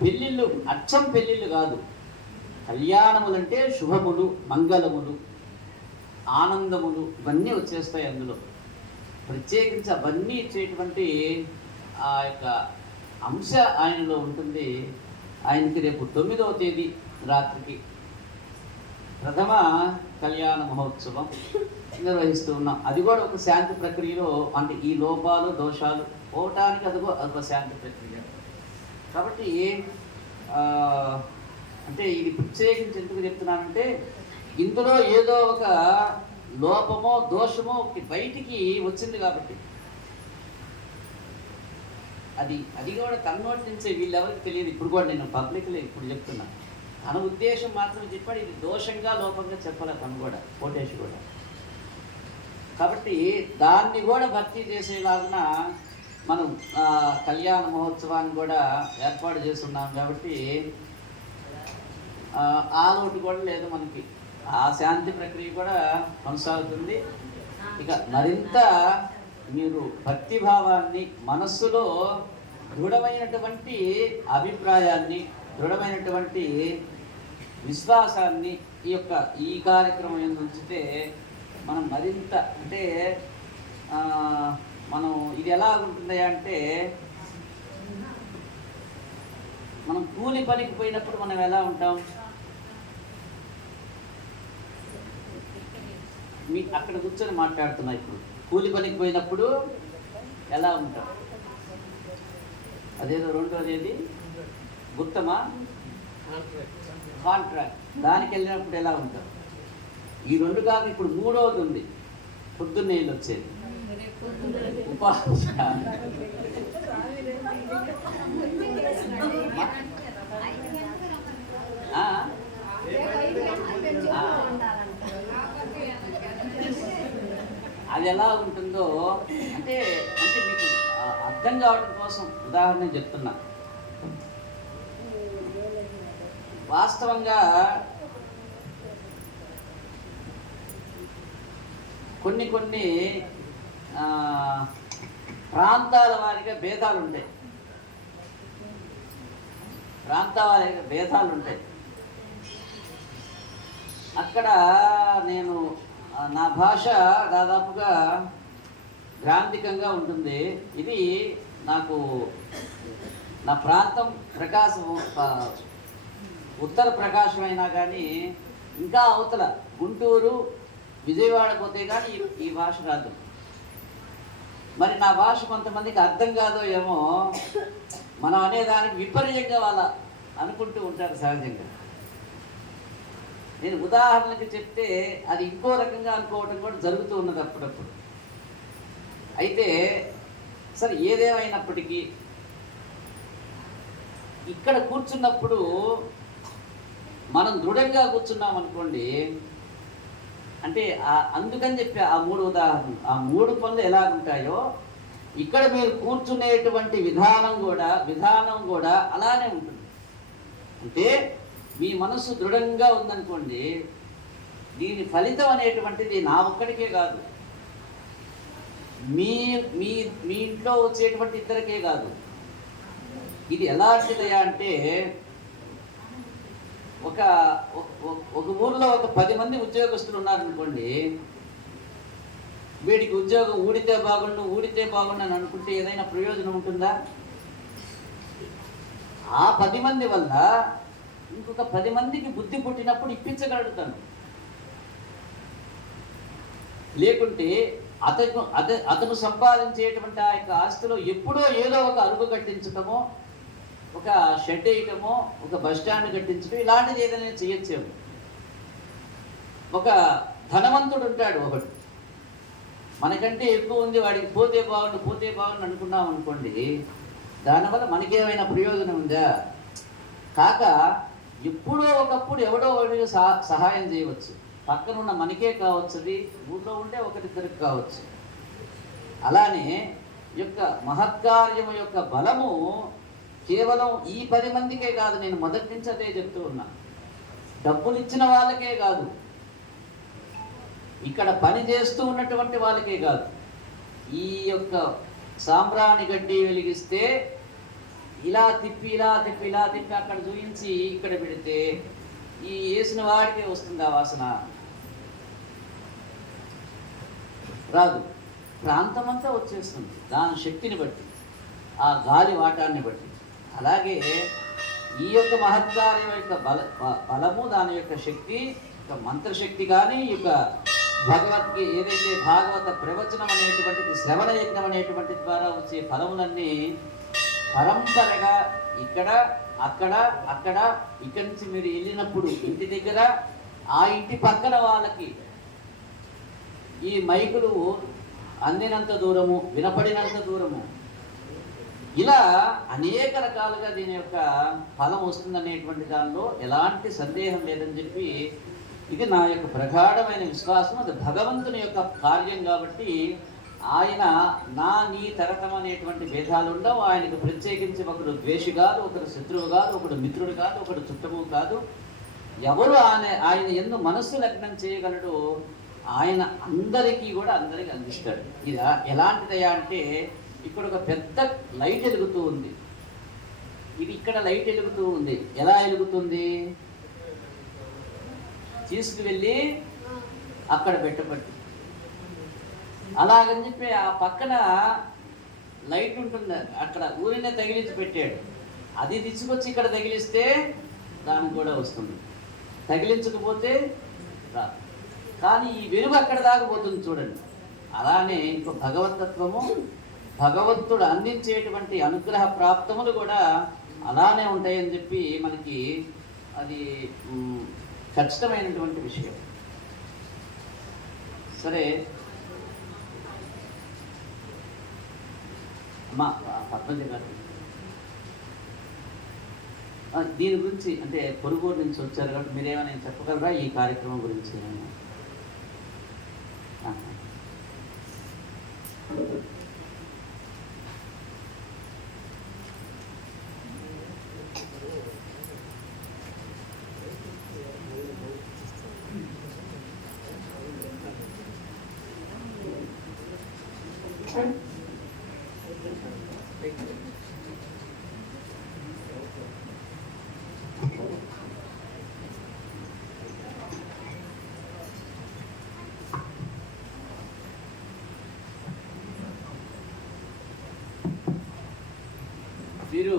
పెళ్ళిళ్ళు, అచ్చం పెళ్ళిళ్ళు కాదు. కళ్యాణములు అంటే శుభములు, మంగళములు, ఆనందములు ఇవన్నీ వచ్చేస్తాయి అందులో. ప్రత్యేకించి అవన్నీ ఇచ్చేటువంటి ఆ యొక్క అంశ ఆయనలో ఉంటుంది. ఆయనకి రేపు 9వ తేదీ రాత్రికి ప్రథమ కళ్యాణ మహోత్సవం నిర్వహిస్తూ ఉన్నాం. అది కూడా ఒక శాంతి ప్రక్రియలో, అంటే ఈ లోపాలు దోషాలు పోవటానికి అదొక శాంతి ప్రక్రియ. కాబట్టి అంటే ఇది ప్రత్యేకించి ఎందుకు చెప్తున్నానంటే, ఇందులో ఏదో ఒక లోపమో దోషమో బయటికి వచ్చింది కాబట్టి అది కూడా కన్వర్టించే వీళ్ళెవరికి తెలియదు. ఇప్పుడు కూడా నేను పబ్లిక్లో ఇప్పుడు చెప్తున్నా, తన ఉద్దేశం మాత్రం చెప్పాడు. ఇది దోషంగా లోపంగా చెప్పాలి తను కూడా, కోటేష్ కూడా. కాబట్టి దాన్ని కూడా భర్తీ చేసేలాగున మనం కళ్యాణ మహోత్సవాన్ని కూడా ఏర్పాటు చేస్తున్నాం. కాబట్టి ఆ లోటు కూడా లేదు మనకి. ఆ శాంతి ప్రక్రియ కూడా కొనసాగుతుంది. ఇక మరింత మీరు భక్తిభావాన్ని, మనస్సులో దృఢమైనటువంటి అభిప్రాయాన్ని, దృఢమైనటువంటి విశ్వాసాన్ని ఈ కార్యక్రమం ఉంచితే మనం మరింత అంటే మనం ఇది ఎలా ఉంటుంది అంటే, మనం కూలి పనికి పోయినప్పుడు మనం ఎలా ఉంటాం? అక్కడ కూర్చొని మాట్లాడుతున్నా. ఇప్పుడు కూలి పనికి పోయినప్పుడు ఎలా ఉంటాం? అదేదో రెండోది ఏది గుర్తమా? కాంట్రాక్ట్. దానికి వెళ్ళినప్పుడు ఎలా ఉంటాం? ఈ రెండు కాక ఇప్పుడు మూడవది ఉంది, పొద్దున్నే వచ్చేది ఉపాధ్యాయ. అది ఎలా ఉంటుందో అంటే మీకు అర్థం కావడం కోసం ఉదాహరణ చెప్తున్నా. వాస్తవంగా కొన్ని ప్రాంతాల వారిగా భేదాలు ఉంటాయి. అక్కడ నేను నా భాష దాదాపుగా గ్రాంధికంగా ఉంటుంది. ఇది నాకు నా ప్రాంతం ప్రకాశం, ఉత్తర ప్రకాశం అయినా కానీ ఇంకా అవతల గుంటూరు, విజయవాడ పోతే కానీ ఈ భాష రాదు. మరి నా భాష కొంతమందికి అర్థం కాదో ఏమో, మనం అనేదానికి విపరీతంగా వాళ్ళ అనుకుంటూ ఉంటారు సహజంగా. నేను ఉదాహరణకి చెప్తే అది ఇంకో రకంగా అనుకోవటం కూడా జరుగుతూ ఉన్నది అప్పుడప్పుడు. అయితే సరే, ఏదేమైనప్పటికీ ఇక్కడ కూర్చున్నప్పుడు మనం దృఢంగా కూర్చున్నాం అనుకోండి, అంటే అందుకని చెప్పి ఆ 3 ఉదాహరణలు, ఆ 3 పనులు ఎలా ఉంటాయో ఇక్కడ మీరు కూర్చునేటువంటి విధానం కూడా అలానే ఉంటుంది. అంటే మీ మనసు దృఢంగా ఉందనుకోండి, దీని ఫలితం అనేటువంటిది నా ఒక్కడికే కాదు, మీ మీ మీ ఇంట్లో వచ్చేటువంటి ఇద్దరికే కాదు. ఇది ఎలాంటిదయా అంటే, ఒక ఊర్లో ఒక 10 మంది ఉద్యోగస్తులు ఉన్నారనుకోండి, వీడికి ఉద్యోగం ఊడితే బాగుండు అని అనుకుంటే ఏదైనా ప్రయోజనం ఉంటుందా? ఆ 10 మంది వల్ల ఇంకొక 10 మందికి బుద్ధి పుట్టినప్పుడు ఇప్పించగలుగుతాను. లేకుంటే అతను సంపాదించేటువంటి ఆ యొక్క ఆస్తిలో ఎప్పుడో ఏదో ఒక అరుగు కట్టించటమో, ఒక షెడ్ వేయటమో, ఒక బస్ స్టాండ్ కట్టించడం, ఇలాంటిది ఏదైనా చేయొచ్చేమో. ఒక ధనవంతుడు ఉంటాడు ఒకడు, మనకంటే ఎక్కువ ఉంది, వాడికి పోతే బాగుండు అనుకున్నాం అనుకోండి, దానివల్ల మనకేమైనా ప్రయోజనం ఉందా? కాక ఎప్పుడో ఒకప్పుడు ఎవడో ఒకటి సహాయం చేయవచ్చు. పక్కనున్న మనకే కావచ్చు, అది ఊళ్ళో ఉండే ఒకరిద్దరికి కావచ్చు. అలానే యొక్క మహత్కార్యము యొక్క బలము కేవలం ఈ 10 మందికే కాదు. నేను మొదటి నుంచి అదే చెప్తూ ఉన్నా. డబ్బులు ఇచ్చిన వాళ్ళకే కాదు, ఇక్కడ పని చేస్తూ ఉన్నటువంటి వాళ్ళకే కాదు. ఈ యొక్క సాంబ్రాణి గడ్డి వెలిగిస్తే ఇలా తిప్పి ఇలా తిప్పి ఇలా తిప్పి అక్కడ చూపించి ఇక్కడ పెడితే ఈ వేసిన వాడికే వస్తుంది ఆ వాసన, రాదు. ప్రాంతమంతా వచ్చేస్తుంది దాని శక్తిని బట్టి, ఆ గాలి వాటాన్ని బట్టి. అలాగే ఈ యొక్క మహత్కార్యం యొక్క బలము, దాని యొక్క శక్తి, యొక్క మంత్రశక్తి కానీ, ఈ యొక్క భగవద్గీత ఏదైతే భాగవత ప్రవచనం అనేటువంటిది, శ్రవణ యజ్ఞం అనేటువంటి ద్వారా వచ్చే ఫలములన్నీ పరంపరగా ఇక్కడ అక్కడ అక్కడ ఇక్కడి నుంచి మీరు వెళ్ళినప్పుడు ఇంటి దగ్గర ఆ ఇంటి పక్కన వాళ్ళకి ఈ మైకులు అందినంత దూరము, వినపడినంత దూరము, ఇలా అనేక రకాలుగా దీని యొక్క ఫలం వస్తుందనేటువంటి దానిలో ఎలాంటి సందేహం లేదని చెప్పి, ఇది నా యొక్క ప్రగాఢమైన విశ్వాసం. అది భగవంతుని యొక్క కార్యం కాబట్టి ఆయన నీ తరతం అనేటువంటి భేదాలు ఉండవు. ఆయనకు ప్రత్యేకించి ఒకడు ద్వేషి కాదు, ఒకడు శత్రువు కాదు, ఒకడు మిత్రుడు కాదు, ఒకడు చుట్టము కాదు. ఎవరు ఆయన ఎందు మనస్సు లగ్నం చేయగలడు, ఆయన అందరికీ కూడా అందరికి అందిస్తాడు. ఇది ఎలాంటిదయా అంటే, ఇక్కడ ఒక పెద్ద లైట్ వెలుగుతూ ఉంది. ఇది ఇక్కడ లైట్ వెలుగుతూ ఉంది. ఎలా వెలుగుతుంది? తీసుకువెళ్ళి అక్కడ పెట్టబట్టి, అలాగని చెప్పి ఆ పక్కన లైట్ ఉంటుంది అక్కడ ఊరినే తగిలించి పెట్టాడు. అది తీసుకొచ్చి ఇక్కడ తగిలిస్తే దానికి కూడా వస్తుంది, తగిలించకపోతే రా. కానీ ఈ వెలుగు అక్కడ దాకపోతుంది చూడండి. అలానే ఇంకో భగవతత్వము, భగవంతుడు అందించేటువంటి అనుగ్రహ ప్రాప్తములు కూడా అలానే ఉంటాయని చెప్పి మనకి అది ఖచ్చితమైనటువంటి విషయం. సరే అమ్మా పద్మజ గారు, దీని గురించి అంటే పొరుగురు నుంచి వచ్చారు కాబట్టి మీరేమైనా చెప్పగలరా ఈ కార్యక్రమం గురించి? వీరు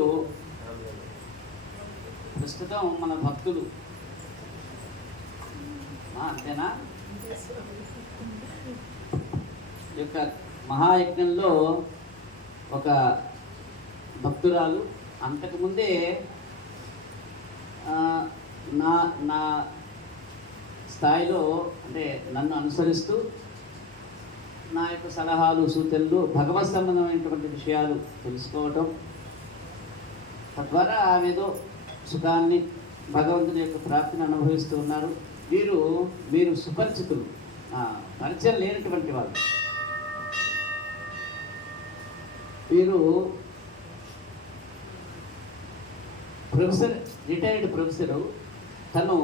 ప్రస్తుతం మన భక్తులు అంతేనా యొక్క మహాయజ్ఞంలో ఒక భక్తురాలు. అంతకుముందే నా నా స్థాయిలో అంటే నన్ను అనుసరిస్తూ నా యొక్క సలహాలు సూచనలు భగవత్ సంబంధమైనటువంటి విషయాలు తెలుసుకోవటం, తద్వారా ఆమెదో సుఖాన్ని భగవంతుని యొక్క ప్రాప్తిని అనుభవిస్తూ ఉన్నారు. మీరు సుపరిచితులు, పరిచయం లేనటువంటి వాళ్ళు. వీరు ప్రొఫెసర్, రిటైర్డ్ ప్రొఫెసరు. తను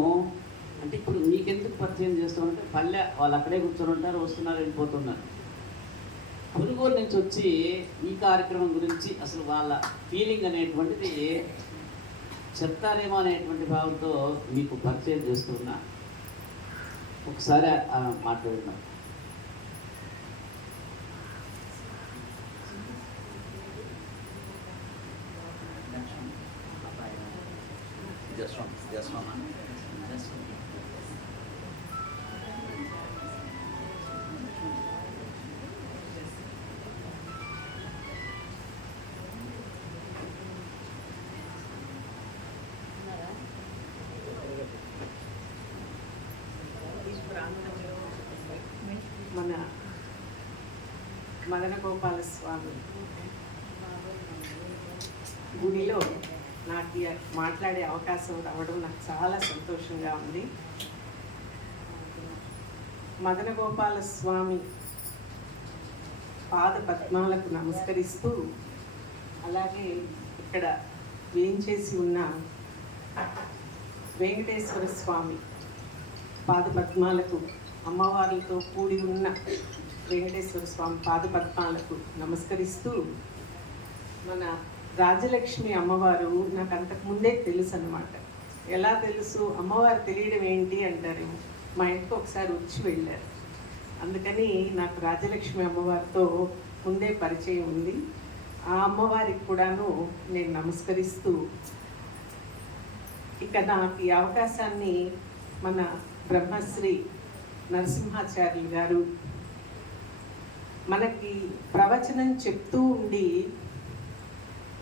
అంటే ఇప్పుడు మీకెందుకు పరిచయం చేస్తామంటే పల్లె వాళ్ళు అక్కడే కూర్చొని ఉంటారు, వస్తున్నారు, వెళ్ళిపోతున్నారు. పురుగూరు నుంచి వచ్చి ఈ కార్యక్రమం గురించి అసలు వాళ్ళ ఫీలింగ్ అనేటువంటిది చెప్తారేమో అనేటువంటి భావంతో మీకు పరిచయం చేస్తున్నా. ఒకసారి మాట్లాడుతున్నాం. మన మదన గోపాల స్వామి గుడిలో నాకు మాట్లాడే అవకాశం రావడం నాకు చాలా సంతోషంగా ఉంది. మదన గోపాల స్వామి పాద పద్మాలకు నమస్కరిస్తూ, అలాగే ఇక్కడ వేయించేసి ఉన్న వెంకటేశ్వర స్వామి పాద పద్మాలకు, అమ్మవార్లతో కూడి ఉన్న వెంకటేశ్వర స్వామి పాద పద్మాలకు నమస్కరిస్తూ, మన రాజలక్ష్మి అమ్మవారు నాకు అంతకుముందే తెలుసు అన్నమాట. ఎలా తెలుసు? అమ్మవారు తెలియడం ఏంటి అంటారు. మా ఇంటికి ఒకసారి వచ్చి వెళ్ళారు, అందుకని నాకు రాజలక్ష్మి అమ్మవారితో ముందే పరిచయం ఉంది. ఆ అమ్మవారికి కూడాను నేను నమస్కరిస్తూ, ఇక నాకు ఈ అవకాశాన్ని మన బ్రహ్మశ్రీ నరసింహాచార్యులు గారు మనకి ప్రవచనం చెప్తూ ఉండి,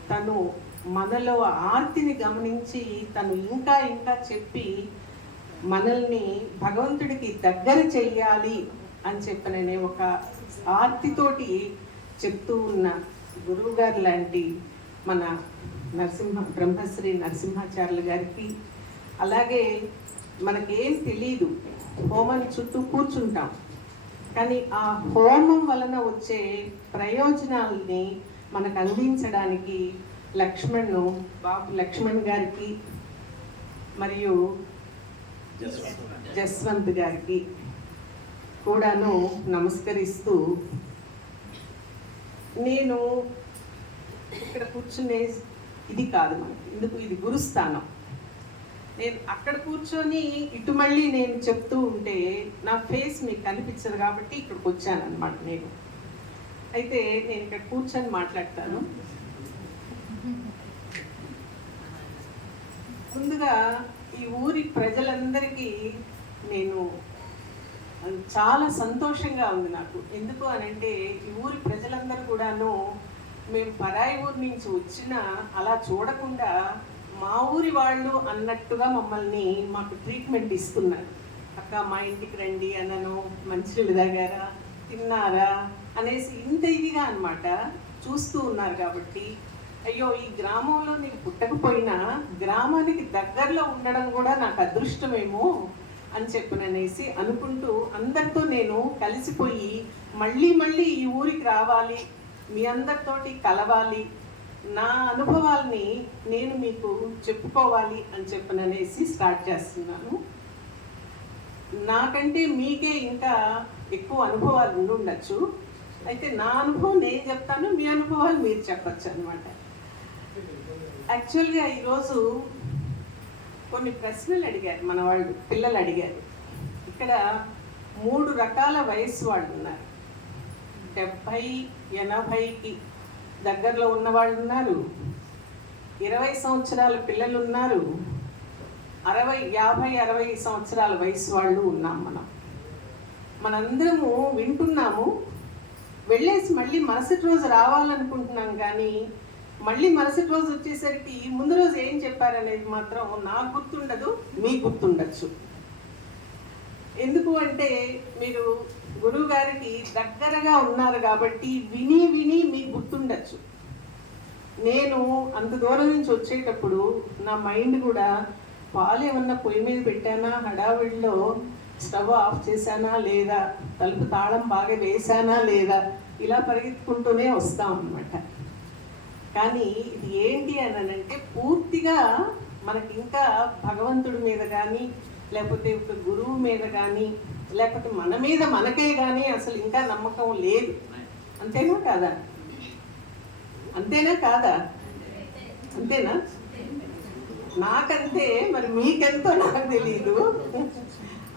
తను మనలో ఆర్తిని గమనించి తను ఇంకా ఇంకా చెప్పి మనల్ని భగవంతుడికి దగ్గర చెయ్యాలి అని చెప్పననే ఒక ఆర్తితోటి చెప్తూ ఉన్న గురువు గారు లాంటి మన బ్రహ్మశ్రీ నరసింహాచార్యులు గారికి, అలాగే మనకేం తెలీదు, హోమం చుట్టూ కూర్చుంటాం, కానీ ఆ హోమం వలన వచ్చే ప్రయోజనాలని మనకు అందించడానికి బాబు లక్ష్మణ్ గారికి మరియు జస్వంత్ గారికి కూడాను నమస్కరిస్తూ, నేను ఇక్కడ కూర్చునే ఇది కాదు మనకి, ఎందుకు ఇది గురుస్థానం. నేను అక్కడ కూర్చొని ఇటు మళ్ళీ నేను చెప్తూ ఉంటే నా ఫేస్ మీకు కనిపించదు కాబట్టి ఇక్కడికి వచ్చాను అనమాట. అయితే నేను ఇక్కడ కూర్చొని మాట్లాడతాను. ముందుగా ఈ ఊరి ప్రజలందరికీ నేను చాలా సంతోషంగా ఉంది నాకు. ఎందుకు అనంటే ఈ ఊరి ప్రజలందరూ కూడాను మేము పరాయి ఊరి నుంచి వచ్చినా అలా చూడకుండా మా ఊరి వాళ్ళు అన్నట్టుగా మమ్మల్ని మాకు ట్రీట్మెంట్ ఇస్తున్నారు. అక్క మా ఇంటికి రండి అనను, మంచినీళ్ళు తాగారా, తిన్నారా అనేసి ఇంత ఇదిగా అనమాట చూస్తూ ఉన్నారు. కాబట్టి అయ్యో ఈ గ్రామంలో నేను పుట్టకపోయినా గ్రామానికి దగ్గరలో ఉండడం కూడా నాకు అదృష్టమేమో అని చెప్పననేసి అనుకుంటూ అందరితో నేను కలిసిపోయి మళ్ళీ మళ్ళీ ఈ ఊరికి రావాలి, మీ అందరితోటి కలవాలి, నా అనుభవాల్ని నేను మీకు చెప్పుకోవాలి అని చెప్పననేసి స్టార్ట్ చేస్తున్నాను. నాకంటే మీకే ఇంకా ఎక్కువ అనుభవాలు ఉండొచ్చు, అయితే నా అనుభవం నేను చెప్తాను, మీ అనుభవాలు మీరు చెప్పచ్చు అనమాట. యాక్చువల్గా ఈరోజు కొన్ని ప్రశ్నలు అడిగారు మన వాళ్ళు, పిల్లలు అడిగారు. ఇక్కడ 3 రకాల వయసు వాళ్ళు ఉన్నారు. 70-80కి దగ్గరలో ఉన్నవాళ్ళు ఉన్నారు, 20 సంవత్సరాల పిల్లలు ఉన్నారు, 50-60 సంవత్సరాల వయసు వాళ్ళు ఉన్నాం. మనందరము వింటున్నాము, వెళ్ళేసి మళ్ళీ మరుసటి రోజు రావాలనుకుంటున్నాం, కానీ మళ్ళీ మరుసటి రోజు వచ్చేసరికి ముందు రోజు ఏం చెప్పారనేది మాత్రం నాకు గుర్తుండదు, మీకు గుర్తుండొచ్చు. ఎందుకు అంటే మీరు గురువు గారికి దగ్గరగా ఉన్నారు కాబట్టి విని విని మీకు గుర్తుండొచ్చు. నేను అంత దూరం నుంచి వచ్చేటప్పుడు నా మైండ్ కూడా పాలు ఏమన్నా పొయ్యి మీద పెట్టానా, హడావిడిలో స్టవ్ ఆఫ్ చేశానా లేదా, తలుపు తాళం బాగా వేసానా లేదా, ఇలా పరిగెత్తుకుంటూనే వస్తాం అన్నమాట. కానీ ఇది ఏంటి అని అంటే పూర్తిగా మనకి ఇంకా భగవంతుడి మీద కానీ లేకపోతే ఒక గురువు మీద కానీ లేకపోతే మన మీద మనకే కానీ అసలు ఇంకా నమ్మకం లేదు. అంతేనా కాదా? అంతేనా కాదా? అంతేనా? నాకంతే, మరి మీకెంతో నాకు తెలీదు.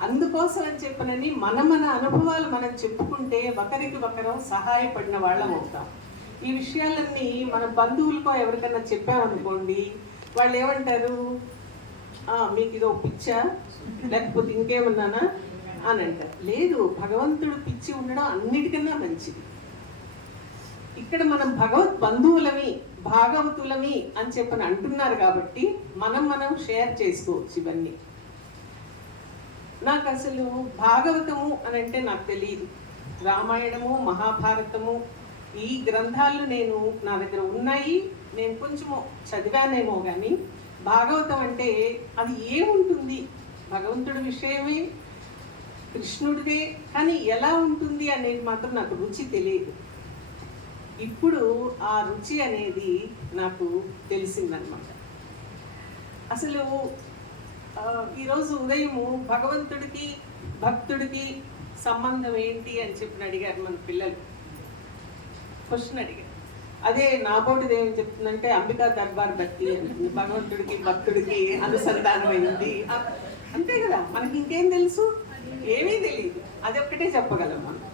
అందుకోసం అని చెప్పనని మన అనుభవాలు మనం చెప్పుకుంటే ఒకరికి ఒకరం సహాయపడిన వాళ్ళం అవుతాం. ఈ విషయాలన్నీ మన బంధువులకో ఎవరికైనా చెప్పామనుకోండి, వాళ్ళు ఏమంటారు, మీకు ఇదో పిచ్చా లేకపోతే ఇంకేమన్నానా అని అంటారు. లేదు, భగవంతుడు పిచ్చి ఉండడం అన్నిటికన్నా మంచిది. ఇక్కడ మనం భగవత్ బంధువులమి భాగవతులమి అని చెప్పని అంటున్నారు కాబట్టి మనం షేర్ చేసుకోవచ్చు ఇవన్నీ. నాకు అసలు భాగవతము అని అంటే నాకు తెలియదు. రామాయణము మహాభారతము ఈ గ్రంథాలు నా దగ్గర ఉన్నాయి, నేను కొంచెము చదివానేమో, కానీ భాగవతం అంటే అది ఏముంటుంది, భగవంతుడి విషయమే, కృష్ణుడిదే, కానీ ఎలా ఉంటుంది అనేది మాత్రం నాకు రుచి తెలియదు. ఇప్పుడు ఆ రుచి అనేది నాకు తెలిసిందనమాట. అసలు ఈరోజు ఉదయము భగవంతుడికి భక్తుడికి సంబంధం ఏంటి అని చెప్పి అడిగారు మన పిల్లలు. క్వశ్చన్ అడిగారు. అదే నాబోటిది ఏం చెప్తుందంటే అంబికా దర్బార్ భక్తి అంటుంది, భగవంతుడికి భక్తుడికి అనుసంధానమైంది. అంతే కదా, మనకి ఇంకేం తెలుసు? ఏమీ తెలియదు. అది ఒక్కటే చెప్పగలం మనం.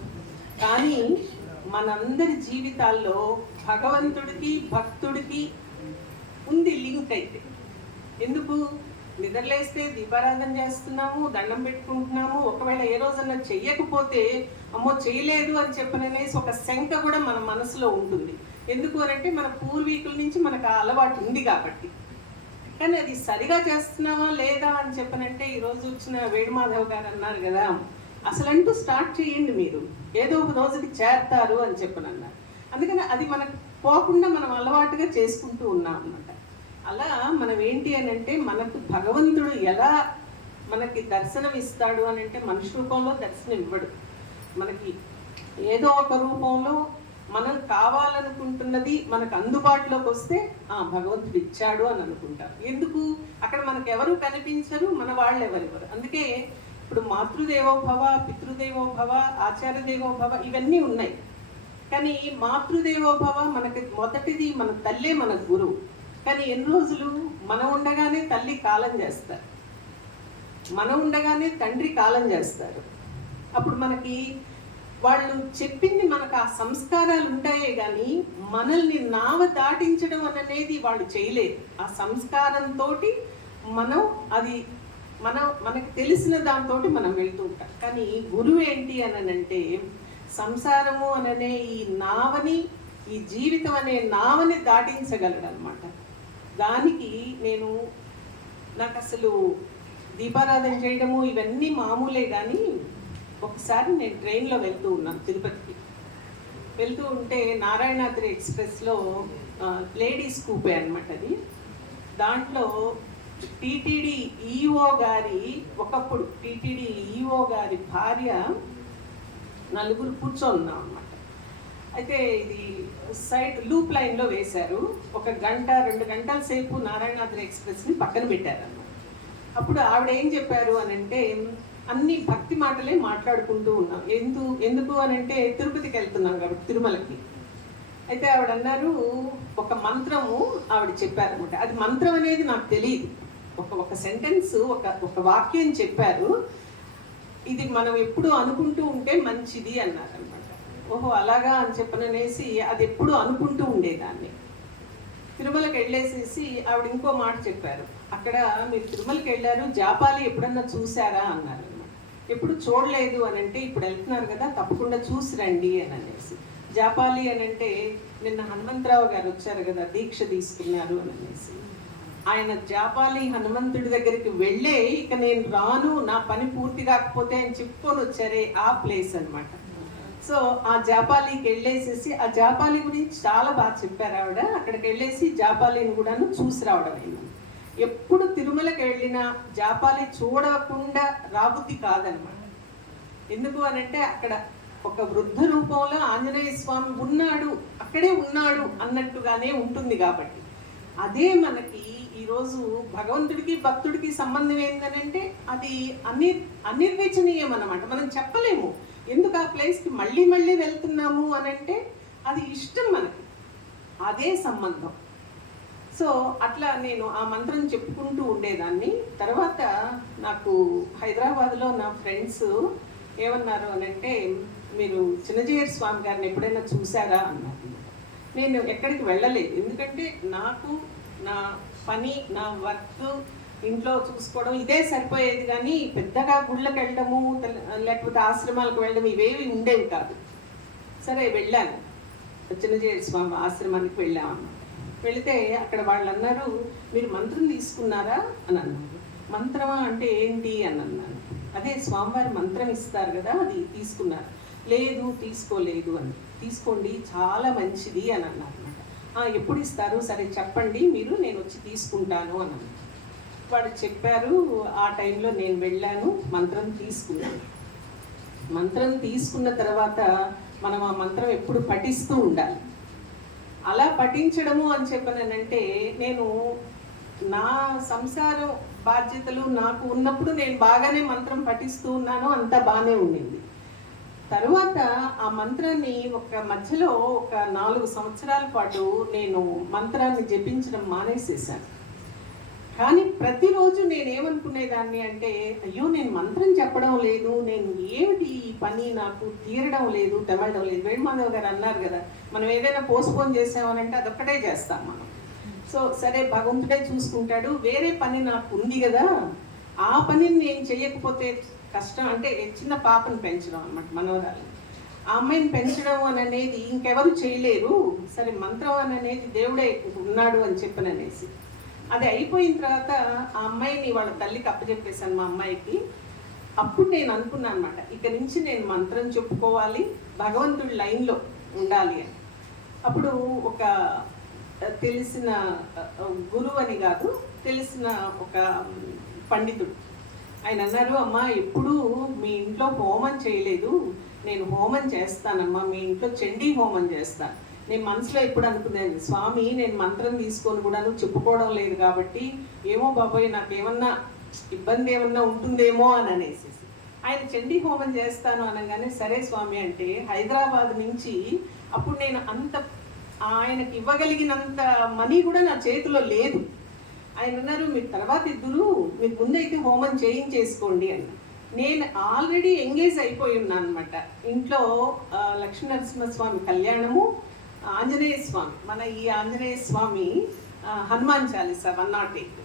కానీ మనందరి జీవితాల్లో భగవంతుడికి భక్తుడికి ఉంది లింక్. అయితే ఎందుకు? నిద్రలేస్తే దీపారాధన చేస్తున్నాము, దండం పెట్టుకుంటున్నాము. ఒకవేళ ఏ రోజన్నా చెయ్యకపోతే అమ్మో చేయలేదు అని చెప్పననేసి ఒక శంక కూడా మన మనసులో ఉంటుంది. ఎందుకు అనంటే మన పూర్వీకుల నుంచి మనకు ఆ అలవాటు ఉంది కాబట్టి. కానీ అది సరిగా చేస్తున్నామా లేదా అని చెప్పనంటే ఈరోజు వచ్చిన వేణుమాధవ్ గారు అన్నారు కదా, అసలంటూ స్టార్ట్ చేయండి, మీరు ఏదో ఒక రోజుకి చేరతారు అని చెప్పనన్నారు. అందుకని అది మనకు పోకుండా మనం అలవాటుగా చేసుకుంటూ ఉన్నాం అన్నమాట. అలా మనం ఏంటి అని అంటే మనకు భగవంతుడు ఎలా మనకి దర్శనం ఇస్తాడు అని అంటే మనిషి రూపంలో దర్శనం ఇవ్వడు. మనకి ఏదో ఒక రూపంలో మనం కావాలనుకుంటున్నది మనకు అందుబాటులోకి వస్తే భగవంతుడు ఇచ్చాడు అని అనుకుంటాం. ఎందుకు? అక్కడ మనకు ఎవరు కనిపించరు, మన వాళ్ళు ఎవరెవరు. అందుకే ఇప్పుడు మాతృదేవోభవ, పితృదేవోభవ, ఆచార్యదేవోభవ ఇవన్నీ ఉన్నాయి. కానీ ఈ మాతృదేవోభవ మనకి మొదటిది మన తల్లే మన గురువు. కానీ ఎన్ని రోజులు మనం ఉండగానే తల్లి కాలం చేస్తారు, మనం ఉండగానే తండ్రి కాలం చేస్తారు. అప్పుడు మనకి వాళ్ళు చెప్పింది మనకు ఆ సంస్కారాలు ఉంటాయే కానీ మనల్ని నావ దాటించడం అనేది వాళ్ళు చేయలేరు. ఆ సంస్కారంతో మనం అది మనకి తెలిసిన దాంతో మనం వెళ్తూ ఉంటాం. కానీ గురువు ఏంటి అని అంటే సంసారము అననే ఈ నావని, ఈ జీవితం అనే నావని దాటించగలడు అనమాట. దానికి నాకు అసలు దీపారాధన చేయడము ఇవన్నీ మామూలే. కానీ ఒకసారి నేను ట్రైన్లో వెళ్తూ ఉన్నాను, తిరుపతికి వెళ్తూ ఉంటే నారాయణాద్రి ఎక్స్ప్రెస్లో లేడీస్ కూపే అనమాట అది. దాంట్లో టీటీడీ ఈఓ గారి, ఒకప్పుడు టీటీడీ ఈఓ గారి భార్య నలుగురు కూర్చొన్నాం అనమాట. అయితే ఇది సైడ్ లూప్ లైన్లో వేశారు. 1 గంట 2 గంటల సేపు నారాయణాద్రి ఎక్స్ప్రెస్ని పక్కన పెట్టారన్నమాట. అప్పుడు ఆవిడ ఏం చెప్పారు అని అంటే అన్ని భక్తి మాటలే మాట్లాడుకుంటూ ఉన్నాం. ఎందుకు అని అంటే తిరుపతికి వెళ్తున్నాం కాబట్టి, తిరుమలకి. అయితే ఆవిడ అన్నారు, ఒక మంత్రము ఆవిడ చెప్పారనమాట. అది మంత్రం అనేది నాకు తెలియదు. ఒక సెంటెన్స్, ఒక వాక్యం చెప్పారు. ఇది మనం ఎప్పుడు అనుకుంటూ ఉంటే మంచిది అన్నారనమాట. ఓహో అలాగా అని చెప్పననేసి అది ఎప్పుడు అనుకుంటూ ఉండేదాన్ని. తిరుమలకి వెళ్ళేసేసి ఆవిడ ఇంకో మాట చెప్పారు. అక్కడ మీరు తిరుమలకి వెళ్ళారు, జాపాలి ఎప్పుడన్నా చూసారా అన్నారు అనమాట. ఎప్పుడు చూడలేదు అని అంటే ఇప్పుడు వెళ్తున్నారు కదా తప్పకుండా చూసి రండి అని అనేసి. జాపాలి అని అంటే నిన్న హనుమంతరావు గారు వచ్చారు కదా, దీక్ష తీసుకున్నారు అని అనేసి. ఆయన జాపాలి హనుమంతుడి దగ్గరికి వెళ్ళే ఇక నేను రాను, నా పని పూర్తి కాకపోతే అని చెప్పుకొని వచ్చారే ఆ ప్లేస్ అనమాట. సో ఆ జాపాలికి వెళ్ళేసేసి ఆ జాపాలి గురించి చాలా బాగా చెప్పారు ఆవిడ. అక్కడికి వెళ్ళేసి జాపాలిని కూడాను చూసి రావడం అయింది. ఎప్పుడు తిరుమలకి వెళ్ళినా జాపాలి చూడకుండా రాబుద్ది కాదనమాట. ఎందుకు అని అంటే అక్కడ ఒక వృద్ధ రూపంలో ఆంజనేయ స్వామి ఉన్నాడు, అక్కడే ఉన్నాడు అన్నట్టుగానే ఉంటుంది కాబట్టి. అదే మనకి ఈరోజు భగవంతుడికి భక్తుడికి సంబంధం ఏంటనంటే అది అనిర్వచనీయం అన్నమాట. మనం చెప్పలేము ఎందుకు ఆ ప్లేస్కి మళ్ళీ మళ్ళీ వెళ్తున్నాము అని అంటే అది ఇష్టం మనకి, అదే సంబంధం. సో అట్లా నేను ఆ మంత్రం చెప్పుకుంటూ ఉండేదాన్ని. తర్వాత నాకు హైదరాబాద్లో నా ఫ్రెండ్స్ ఏమన్నారు అని అంటే మీరు చిన్నజీయర్ స్వామి గారిని ఎప్పుడైనా చూసారా అన్నారు. నేను ఎక్కడికి వెళ్ళలేదు, ఎందుకంటే నాకు నా పని, నా వర్క్, ఇంట్లో చూసుకోవడం ఇదే సరిపోయేది. కానీ పెద్దగా గుళ్ళకి వెళ్ళడము లేకపోతే ఆశ్రమాలకు వెళ్ళడం ఇవేవి ఉండేవి కాదు. సరే వెళ్ళాను, చిన్నజీయర్ స్వామి ఆశ్రమానికి వెళ్ళామన్నమాట. వెళితే అక్కడ వాళ్ళు అన్నారు, మీరు మంత్రం తీసుకున్నారా అని అన్నారు. మంత్రమా అంటే ఏంటి అని అన్నాను. అదే స్వామివారి మంత్రం ఇస్తారు కదా, అది తీసుకున్నారు. లేదు తీసుకోలేదు అని. తీసుకోండి చాలా మంచిది అని అన్నారు అనమాట. ఎప్పుడు ఇస్తారు, సరే చెప్పండి మీరు, నేను వచ్చి తీసుకుంటాను అని అన్నారు. వాడు చెప్పారు. ఆ టైంలో నేను వెళ్ళాను, మంత్రం తీసుకున్నాను. మంత్రం తీసుకున్న తర్వాత మనం ఆ మంత్రం ఎప్పుడు పఠిస్తూ ఉండాలి. అలా పఠించడము అని చెప్పనంటే నేను నా సంసారం బాధ్యతలు నాకు ఉన్నప్పుడు నేను బాగానే మంత్రం పఠిస్తూ ఉన్నాను, అంతా బాగానే ఉండింది. తరువాత ఆ మంత్రాన్ని మధ్యలో ఒక 4 సంవత్సరాల పాటు నేను మంత్రాన్ని జపించడం మానేసేసాను. కానీ ప్రతిరోజు నేనేమనుకునేదాన్ని అంటే, అయ్యో నేను మంత్రం చెప్పడం లేదు, నేను ఏమిటి ఈ పని నాకు తీరడం లేదు, తెమలడం లేదు. వేణుమాధవ్ గారు అన్నారు కదా, మనం ఏదైనా పోస్ట్పోన్ చేసామనంటే అదొక్కటే చేస్తాం మనం. సో సరే భగవంతుడే చూసుకుంటాడు, వేరే పని నాకు ఉంది కదా, ఆ పనిని నేను చేయకపోతే కష్టం. అంటే చిన్న పాపను పెంచడం అనమాట, మనవరాలు. ఆ అమ్మాయిని పెంచడం అని అనేది ఇంకెవరు చేయలేరు, సరే మంత్రం అని అనేది దేవుడే ఉన్నాడు అని చెప్పననేసి అది అయిపోయిన తర్వాత ఆ అమ్మాయిని వాళ్ళ తల్లికి అప్పచెప్పేశాను, మా అమ్మాయికి. అప్పుడు నేను అనుకున్నాను అనమాట, ఇక నుంచి నేను మంత్రం చెప్పుకోవాలి, భగవంతుడి లైన్లో ఉండాలి అని. అప్పుడు ఒక తెలిసిన గురువు అని కాదు, తెలిసిన ఒక పండితుడు ఆయన అన్నారు, అమ్మా ఎప్పుడూ మీ ఇంట్లో హోమం చేయలేదు, నేను హోమం చేస్తానమ్మా, మీ ఇంట్లో చండీ హోమం చేస్తాను. నేను మనసులో ఎప్పుడు అనుకునేది, స్వామి నేను మంత్రం తీసుకొని కూడాను చెప్పుకోవడం లేదు కాబట్టి ఏమో బాబాయ్ నాకేమన్నా ఇబ్బంది ఏమన్నా ఉంటుందేమో అని అనేసి ఆయన చండీ హోమం చేస్తాను అనగానే సరే స్వామి అంటే హైదరాబాద్ నుంచి అప్పుడు నేను ఆయనకి ఇవ్వగలిగినంత మనీ కూడా నా చేతిలో లేదు. ఆయన అన్నారు, మీరు తర్వాత ఇద్దరు మీరు ముందైతే హోమం చేయించేసుకోండి అన్న. నేను ఆల్రెడీ ఎంగేజ్ అయిపోయి ఉన్నాను అనమాట. ఇంట్లో లక్ష్మీనరసింహస్వామి కళ్యాణము, ఆంజనేయ స్వామి, మన ఈ ఆంజనేయ స్వామి హనుమాన్ చాలీసా 108.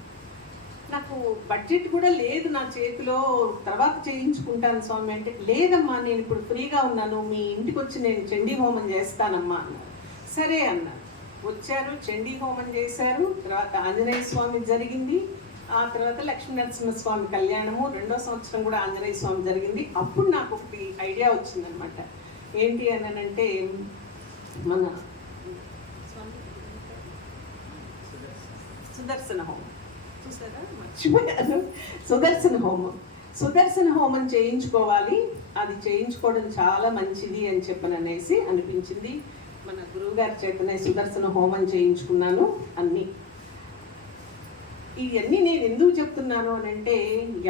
నాకు బడ్జెట్ కూడా లేదు నా చేతిలో, తర్వాత చేయించుకుంటాను స్వామి అంటే, లేదమ్మా నేను ఇప్పుడు ఫ్రీగా ఉన్నాను, మీ ఇంటికి వచ్చి నేను చండీ హోమం చేస్తానమ్మా అన్నారు. సరే అన్నారు. వచ్చారు, చండీ హోమం చేశారు, తర్వాత ఆంజనేయ స్వామి జరిగింది, ఆ తర్వాత లక్ష్మీనరసింహస్వామి కళ్యాణము, 2వ సంవత్సరం కూడా ఆంజనేయ స్వామి జరిగింది. అప్పుడు నాకు ఒకటి ఐడియా వచ్చిందనమాట. ఏంటి అని అంటే, మన సుదర్శన హోమం చూసారా, మర్చిపోయాను. సుదర్శన హోమం చేయించుకోవాలి, అది చేయించుకోవడం చాలా మంచిది అని చెప్పననేసి అనిపించింది. మన గురువు గారి చేతనే సుదర్శన హోమం చేయించుకున్నాను. ఇవన్నీ నేను ఎందుకు చెప్తున్నాను అని అంటే,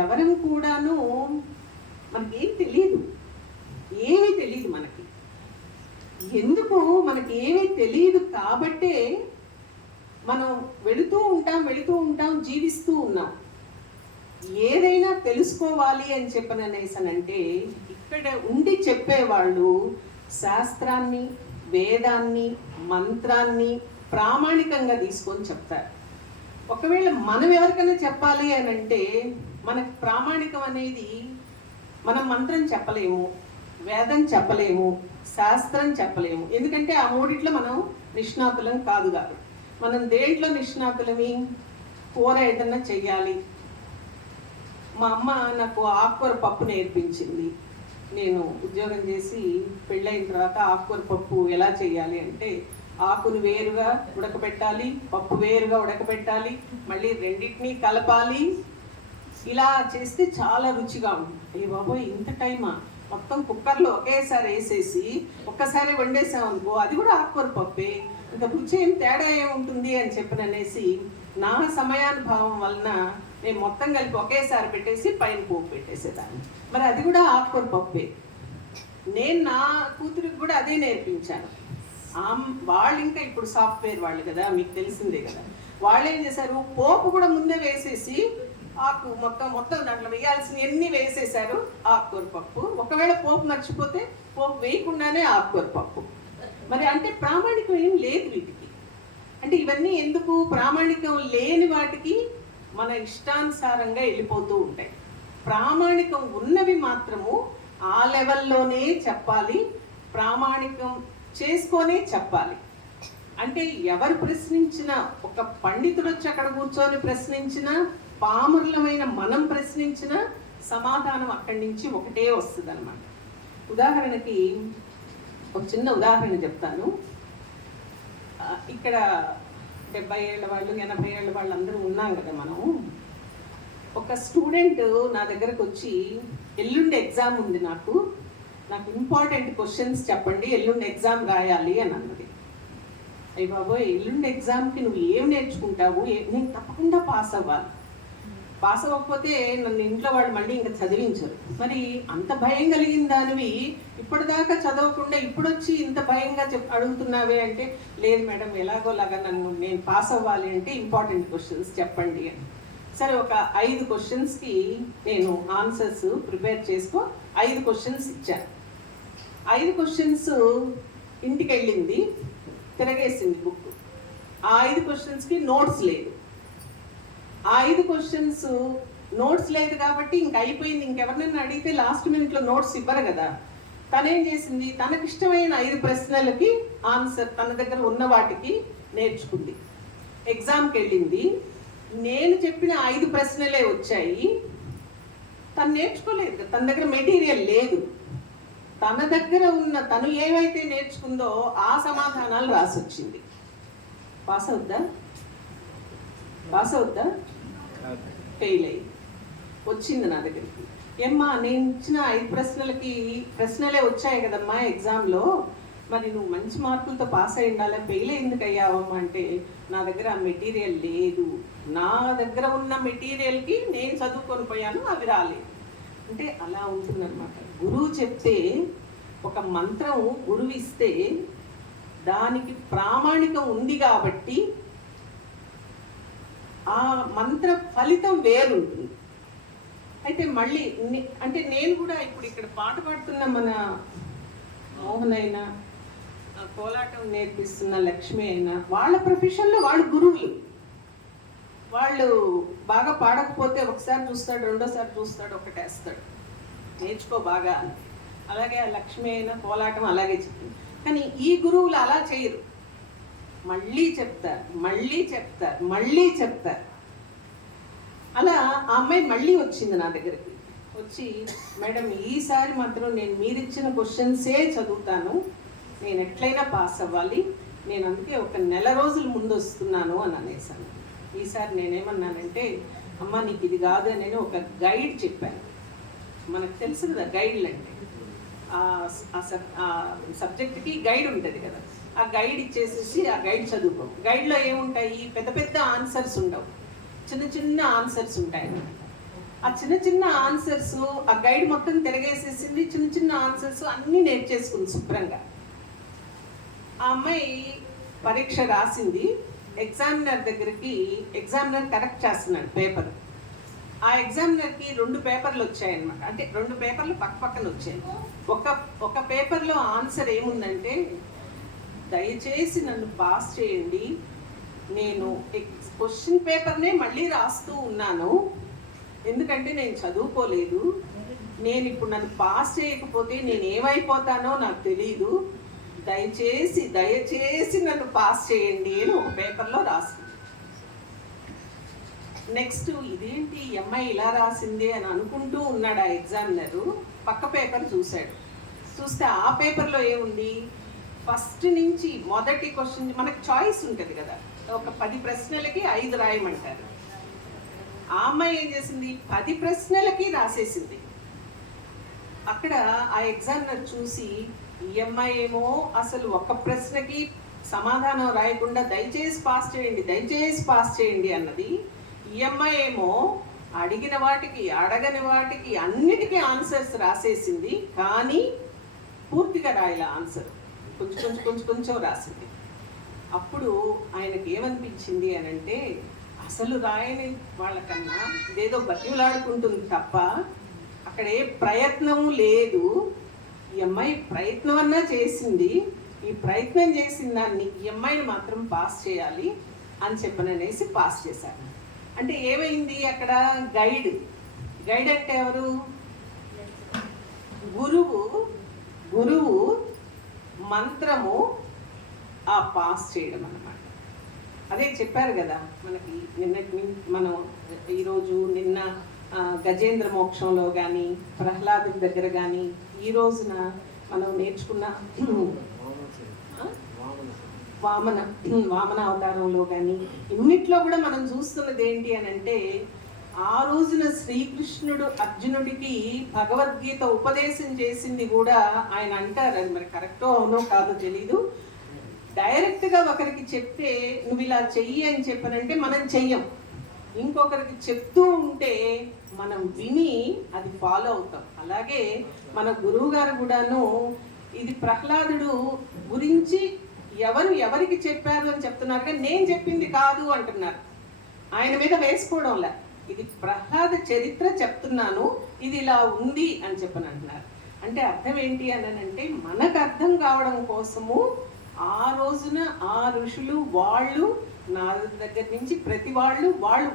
ఎవరం కూడాను మనకేం తెలియదు, ఏమీ తెలియదు మనకి. ఎందుకు మనకి ఏమీ తెలియదు కాబట్టే మనం వెళుతూ ఉంటాం, జీవిస్తూ ఉన్నాం. ఏదైనా తెలుసుకోవాలి అని చెప్పననేసనంటే ఇక్కడ ఉండి చెప్పేవాళ్ళు శాస్త్రాన్ని, వేదాన్ని, మంత్రాన్ని ప్రామాణికంగా తీసుకొని చెప్తారు. ఒకవేళ మనం ఎవరికైనా చెప్పాలి అని అంటే మనకు ప్రామాణికం అనేది, మనం మంత్రం చెప్పలేము, వేదం చెప్పలేము, శాస్త్రం చెప్పలేము. ఎందుకంటే ఆ మూడిట్లో మనం నిష్ణాతులం కాదు. మనం దేంట్లో నిష్ణాతులమి, కూర ఏదన్నా చెయ్యాలి. మా అమ్మ నాకు ఆకుకూర పప్పు నేర్పించింది. నేను ఉద్యోగం చేసి పెళ్ళైన తర్వాత ఆకుకూర పప్పు ఎలా చేయాలి అంటే, ఆకును వేరుగా ఉడకబెట్టాలి, పప్పు వేరుగా ఉడకబెట్టాలి, మళ్ళీ రెండింటినీ కలపాలి. ఇలా చేస్తే చాలా రుచిగా ఉంటుంది. ఏ బాబోయ్ ఇంత టైమా, మొత్తం కుక్కర్లో ఒకేసారి వేసేసి ఒక్కసారి వండేసామనుకో అది కూడా ఆకుకూర పప్పే, ఇంకా రుచి ఏం తేడా ఏముంటుంది అని చెప్పననేసి నా సమయానుభావం వలన నేను మొత్తం కలిపి ఒకేసారి పెట్టేసి పైన పోపు పెట్టేసేదాన్ని. మరి అది కూడా ఆకుకూర పప్పే. నేను నా కూతురికి కూడా అదే నేర్పించాను. వాళ్ళు ఇంకా ఇప్పుడు సాఫ్ట్వేర్ వాళ్ళు కదా, మీకు తెలిసిందే కదా, వాళ్ళు ఏం చేశారు, పోపు కూడా ముందే వేసేసి ఆకు మొత్తం దాంట్లో వేయాల్సిన ఎన్ని వేసేసారు ఆకుకూర పప్పు. ఒకవేళ పోపు మర్చిపోతే పోపు వేయకుండానే ఆకుకూర పప్పు. మరి అంటే ప్రామాణికం ఏం లేదు వీటికి. అంటే ఇవన్నీ ఎందుకు, ప్రామాణికం లేని వాటికి మన ఇష్టానుసారంగా వెళ్ళిపోతూ ఉంటాయి. ప్రామాణికం ఉన్నవి మాత్రము ఆ లెవెల్లోనే చెప్పాలి, ప్రామాణికం చేసుకొనే చెప్పాలి. అంటే ఎవరు ప్రశ్నించినా, ఒక పండితుడు వచ్చి అక్కడ కూర్చొని ప్రశ్నించినా, పామరులమైన మనం ప్రశ్నించిన సమాధానం అక్కడి నుంచి ఒకటే వస్తుంది అన్నమాట. ఉదాహరణకి ఒక చిన్న ఉదాహరణ చెప్తాను. ఇక్కడ 70 ఏళ్ళ వాళ్ళు, 80 ఏళ్ళ వాళ్ళు అందరూ ఉన్నాం కదా మనం. ఒక స్టూడెంట్ నా దగ్గరకు వచ్చి, ఎల్లుండి ఎగ్జామ్ ఉంది, నాకు ఇంపార్టెంట్ క్వశ్చన్స్ చెప్పండి, ఎల్లుండి ఎగ్జామ్ రాయాలి అని అన్నది. అయ్యి బాబోయ్ ఎల్లుండి ఎగ్జామ్కి నువ్వు ఏం నేర్చుకుంటావు, నేను తప్పకుండా పాస్ అవ్వాలి, పాస్ అవ్వకపోతే నన్ను ఇంట్లో వాళ్ళు మళ్ళీ ఇంకా చదివించరు. మరి అంత భయం కలిగిన దానివి ఇప్పటిదాకా చదవకుండా ఇప్పుడు వచ్చి ఇంత భయంగా అడుగుతున్నావే అంటే, లేదు మేడం ఎలాగోలాగా నేను పాస్ అవ్వాలి అంటే ఇంపార్టెంట్ క్వశ్చన్స్ చెప్పండి అని. సరే ఒక 5 క్వశ్చన్స్కి నేను ఆన్సర్స్ ప్రిపేర్ చేసుకో 5 క్వశ్చన్స్ ఇచ్చాను. 5 క్వశ్చన్స్ ఇంటికి వెళ్ళింది, తిరగేసింది బుక్. ఆ 5 క్వశ్చన్స్కి నోట్స్ లేదు. ఆ 5 క్వశ్చన్స్ నోట్స్ లేదు కాబట్టి ఇంక అయిపోయింది, ఇంకెవరినైనా అడిగితే లాస్ట్ మినిట్లో నోట్స్ ఇవ్వరు కదా. తనేం చేసింది, తనకి ఇష్టమైన 5 ప్రశ్నలకి ఆన్సర్ తన దగ్గర ఉన్న వాటికి నేర్చుకుంది. ఎగ్జామ్కి వెళ్ళింది, నేను చెప్పిన 5 ప్రశ్నలే వచ్చాయి, తను నేర్చుకోలేదు, తన దగ్గర మెటీరియల్ లేదు. తన దగ్గర ఉన్న తను ఏవైతే నేర్చుకుందో ఆ సమాధానాలు రాసొచ్చింది. పాస్ అవుద్దా? పాస్ అవుద్దా? ఫెయిల్ అయ్యి వచ్చింది నా దగ్గరికి. ఏమ్మా నేను ఇచ్చిన 5 ప్రశ్నలే వచ్చాయి కదమ్మా ఎగ్జామ్లో, మరి నువ్వు మంచి మార్కులతో పాస్ అయి ఉండాలి, ఫెయిల్ ఎందుకు అయ్యావమ్మా అంటే, నా దగ్గర ఆ మెటీరియల్ లేదు, నా దగ్గర ఉన్న మెటీరియల్కి నేను చదువుకొని పోయాను, అవి రాలేదు అంటే. అలా ఉంటుందన్నమాట. గురువు చెప్తే ఒక మంత్రం గురువు ఇస్తే దానికి ప్రామాణికం ఉంది కాబట్టి ఆ మంత్ర ఫలితం వేరుంటుంది. అయితే మళ్ళీ అంటే నేను కూడా ఇప్పుడు ఇక్కడ పాట పాడుతున్న మన మోహన్ అయినా, కోలాటం నేర్పిస్తున్న లక్ష్మి అయినా, వాళ్ళ ప్రొఫెషన్లో వాళ్ళు గురువులు. వాళ్ళు బాగా పాడకపోతే ఒకసారి చూస్తాడు, రెండోసారి చూస్తాడు, ఒకటేస్తాడు, నేర్చుకో బాగా అని. అలాగే ఆ లక్ష్మి అయినా కోలాటం అలాగే చెప్పింది. కానీ ఈ గురువులు అలా చేయరు, మళ్ళీ చెప్తారు, మళ్ళీ చెప్తారు, మళ్ళీ చెప్తారు. అలా ఆ అమ్మాయి మళ్ళీ వచ్చింది నా దగ్గరికి. వచ్చి, మేడం ఈసారి మాత్రం నేను మీరిచ్చిన క్వశ్చన్సే చదువుతాను, నేను ఎట్లయినా పాస్ అవ్వాలి, నేను అందుకే ఒక నెల రోజుల ముందు వస్తున్నాను అని అనేసాను. ఈసారి నేనేమన్నానంటే, అమ్మ నీకు ఇది కాదు అని ఒక గైడ్ చెప్పాను. మనకు తెలుసు కదా గైడ్లు అంటే, ఆ సబ్జెక్ట్కి గైడ్ ఉంటుంది కదా, ఆ గైడ్ ఇచ్చేసేసి ఆ గైడ్ చదువుకో. గైడ్లో ఏముంటాయి, పెద్ద పెద్ద ఆన్సర్స్ ఉండవు, చిన్న చిన్న ఆన్సర్స్ ఉంటాయి. ఆ చిన్న చిన్న ఆన్సర్స్ ఆ గైడ్ మొత్తం తిరగేసేసింది, చిన్న చిన్న ఆన్సర్స్ అన్నీ నేర్చేసుకుంది శుభ్రంగా. ఆ అమ్మాయి పరీక్ష రాసింది, ఎగ్జామినర్ దగ్గరికి ఎగ్జామినర్ కరెక్ట్ చేస్తున్నాడు పేపర్. ఆ ఎగ్జామినర్కి 2 పేపర్లు వచ్చాయన్నమాట. అంటే 2 పేపర్లు పక్క పక్కన వచ్చాయి. ఒక పేపర్లో ఆన్సర్ ఏముందంటే, దయచేసి నన్ను పాస్ చేయండి, నేను క్వశ్చన్ పేపర్నే మళ్ళీ రాస్తూ ఉన్నాను, ఎందుకంటే నేను చదువుకోలేదు, నేను ఇప్పుడు నన్ను పాస్ చేయకపోతే నేను ఏమైపోతానో నాకు తెలియదు, దయచేసి నన్ను పాస్ చేయండి అని ఒక పేపర్లో రాసింది. నెక్స్ట్ ఇదేంటి అమ్మాయి ఇలా రాసింది అని అనుకుంటూ ఉన్నాడు ఆ ఎగ్జామినరు. పక్క పేపర్ చూశాడు, చూస్తే ఆ పేపర్లో ఏముంది, ఫస్ట్ నుంచి మొదటి క్వశ్చన్, మనకు చాయిస్ ఉంటుంది కదా, ఒక 10 ప్రశ్నలకి 5 రాయమంటారు. ఆ అమ్మాయి ఏం చేసింది, 10 ప్రశ్నలకి రాసేసింది. అక్కడ ఆ ఎగ్జామినర్ చూసి, ఈ అమ్మాయి ఏమో అసలు ఒక ప్రశ్నకి సమాధానం రాయకుండా దయచేసి పాస్ చేయండి అన్నది. ఈ అమ్మాయి ఏమో అడిగిన వాటికి అడగని వాటికి అన్నిటికీ ఆన్సర్స్ రాసేసింది, కానీ పూర్తిగా రాయలే ఆన్సర్, కొంచెం రాసింది. అప్పుడు ఆయనకి ఏమనిపించింది అని అంటే, అసలు రాయని వాళ్ళకన్నా ఇదేదో బతిలాడుకుంటుంది తప్ప అక్కడ ఏ ప్రయత్నము లేదు. ఈ అమ్మాయి ప్రయత్నం అన్నా చేసింది, ఈ ప్రయత్నం చేసిన దాన్ని ఈ అమ్మాయిని మాత్రం పాస్ చేయాలి అని చెప్పననేసి పాస్ చేశారు. అంటే ఏమైంది అక్కడ, గైడ్ అంటే ఎవరు, గురువు మంత్రము ఆ పాస్ చేయడం అన్నమాట. అదే చెప్పారు కదా మనకి మనం ఈరోజు నిన్న గజేంద్ర మోక్షంలో కానీ, ప్రహ్లాదుడి దగ్గర కానీ, ఈ రోజున మనం నేర్చుకున్న వామన అవతారంలో కానీ, ఇన్నిట్లో కూడా మనం చూస్తున్నది ఏంటి అని అంటే, ఆ రోజున శ్రీకృష్ణుడు అర్జునుడికి భగవద్గీత ఉపదేశం చేసింది కూడా ఆయన అంటారు, అది మరి కరెక్టో అవునో కాదో తెలీదు, డైరెక్ట్గా ఒకరికి చెప్తే నువ్వు ఇలా చెయ్యి అని చెప్పనంటే మనం చెయ్యం. ఇంకొకరికి చెప్తూ ఉంటే మనం విని అది ఫాలో అవుతాం. అలాగే మన గురువు గారు కూడాను ఇది ప్రహ్లాదుడు గురించి ఎవరికి చెప్పారు అని చెప్తున్నారు, కానీ నేను చెప్పింది కాదు అంటున్నారు. ఆయన మీద వేసుకోవడంలా, ఇది ప్రహ్లాద చరిత్ర చెప్తున్నాను, ఇది ఇలా ఉంది అని చెప్పని అంటున్నారు. అంటే అర్థం ఏంటి అని అంటే మనకు అర్థం కావడం కోసము ఆ రోజున ఆ ఋషులు వాళ్ళు నా దగ్గర నుంచి ప్రతి వాళ్ళు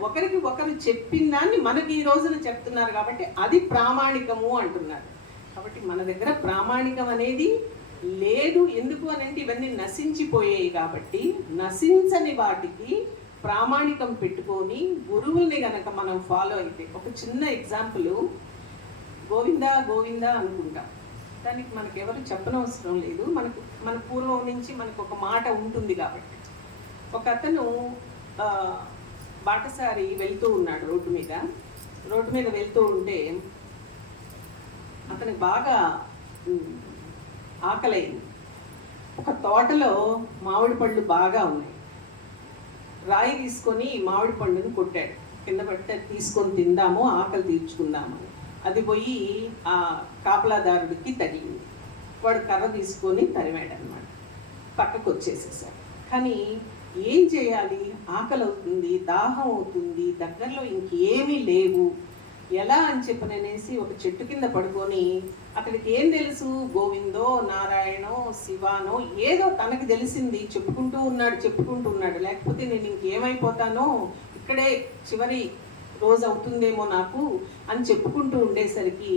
ఒకరికి ఒకరు చెప్పిన దాన్ని మనకి ఈ రోజున చెప్తున్నారు కాబట్టి అది ప్రామాణికము అంటున్నారు. కాబట్టి మన దగ్గర ప్రామాణికం అనేది లేదు. ఎందుకు అని అంటే ఇవన్నీ నశించిపోయాయి కాబట్టి నశించని వాటికి ప్రామాణికం పెట్టుకొని గురువుల్ని గనక మనం ఫాలో అయితే, ఒక చిన్న ఎగ్జాంపుల్, గోవిందా గోవిందా అనుకుంటాం, దానికి మనకు ఎవరు చెప్పనవసరం లేదు, మన పూర్వం నుంచి మనకు ఒక మాట ఉంటుంది కాబట్టి. ఒక అతను బాటసారి వెళ్తూ ఉన్నాడు రోడ్డు మీద వెళ్తూ ఉంటే అతనికి బాగా ఆకలైంది. ఒక తోటలో మామిడి పళ్ళు బాగా ఉన్నాయి. రాయి తీసుకొని మామిడి పండుని కొట్టాడు, కింద పడితే తీసుకొని తిందాము, ఆకలి తీర్చుకుందామని. అది పోయి ఆ కాపలాదారుడికి తగిలింది. వాడు కర్ర తీసుకొని తరిమాడు అనమాట, పక్కకు వచ్చేసేసాడు. కానీ ఏం చేయాలి, ఆకలి అవుతుంది, దాహం అవుతుంది, దగ్గరలో ఇంకేమీ లేవు, ఎలా అని చెప్పననేసి ఒక చెట్టు కింద పడుకొని, అతనికి ఏం తెలుసు, గోవిందో నారాయణో శివానో ఏదో తనకి తెలిసింది చెప్పుకుంటూ ఉన్నాడు. లేకపోతే నేను ఇంకేమైపోతానో, ఇక్కడే చివరి రోజు అవుతుందేమో నాకు అని చెప్పుకుంటూ ఉండేసరికి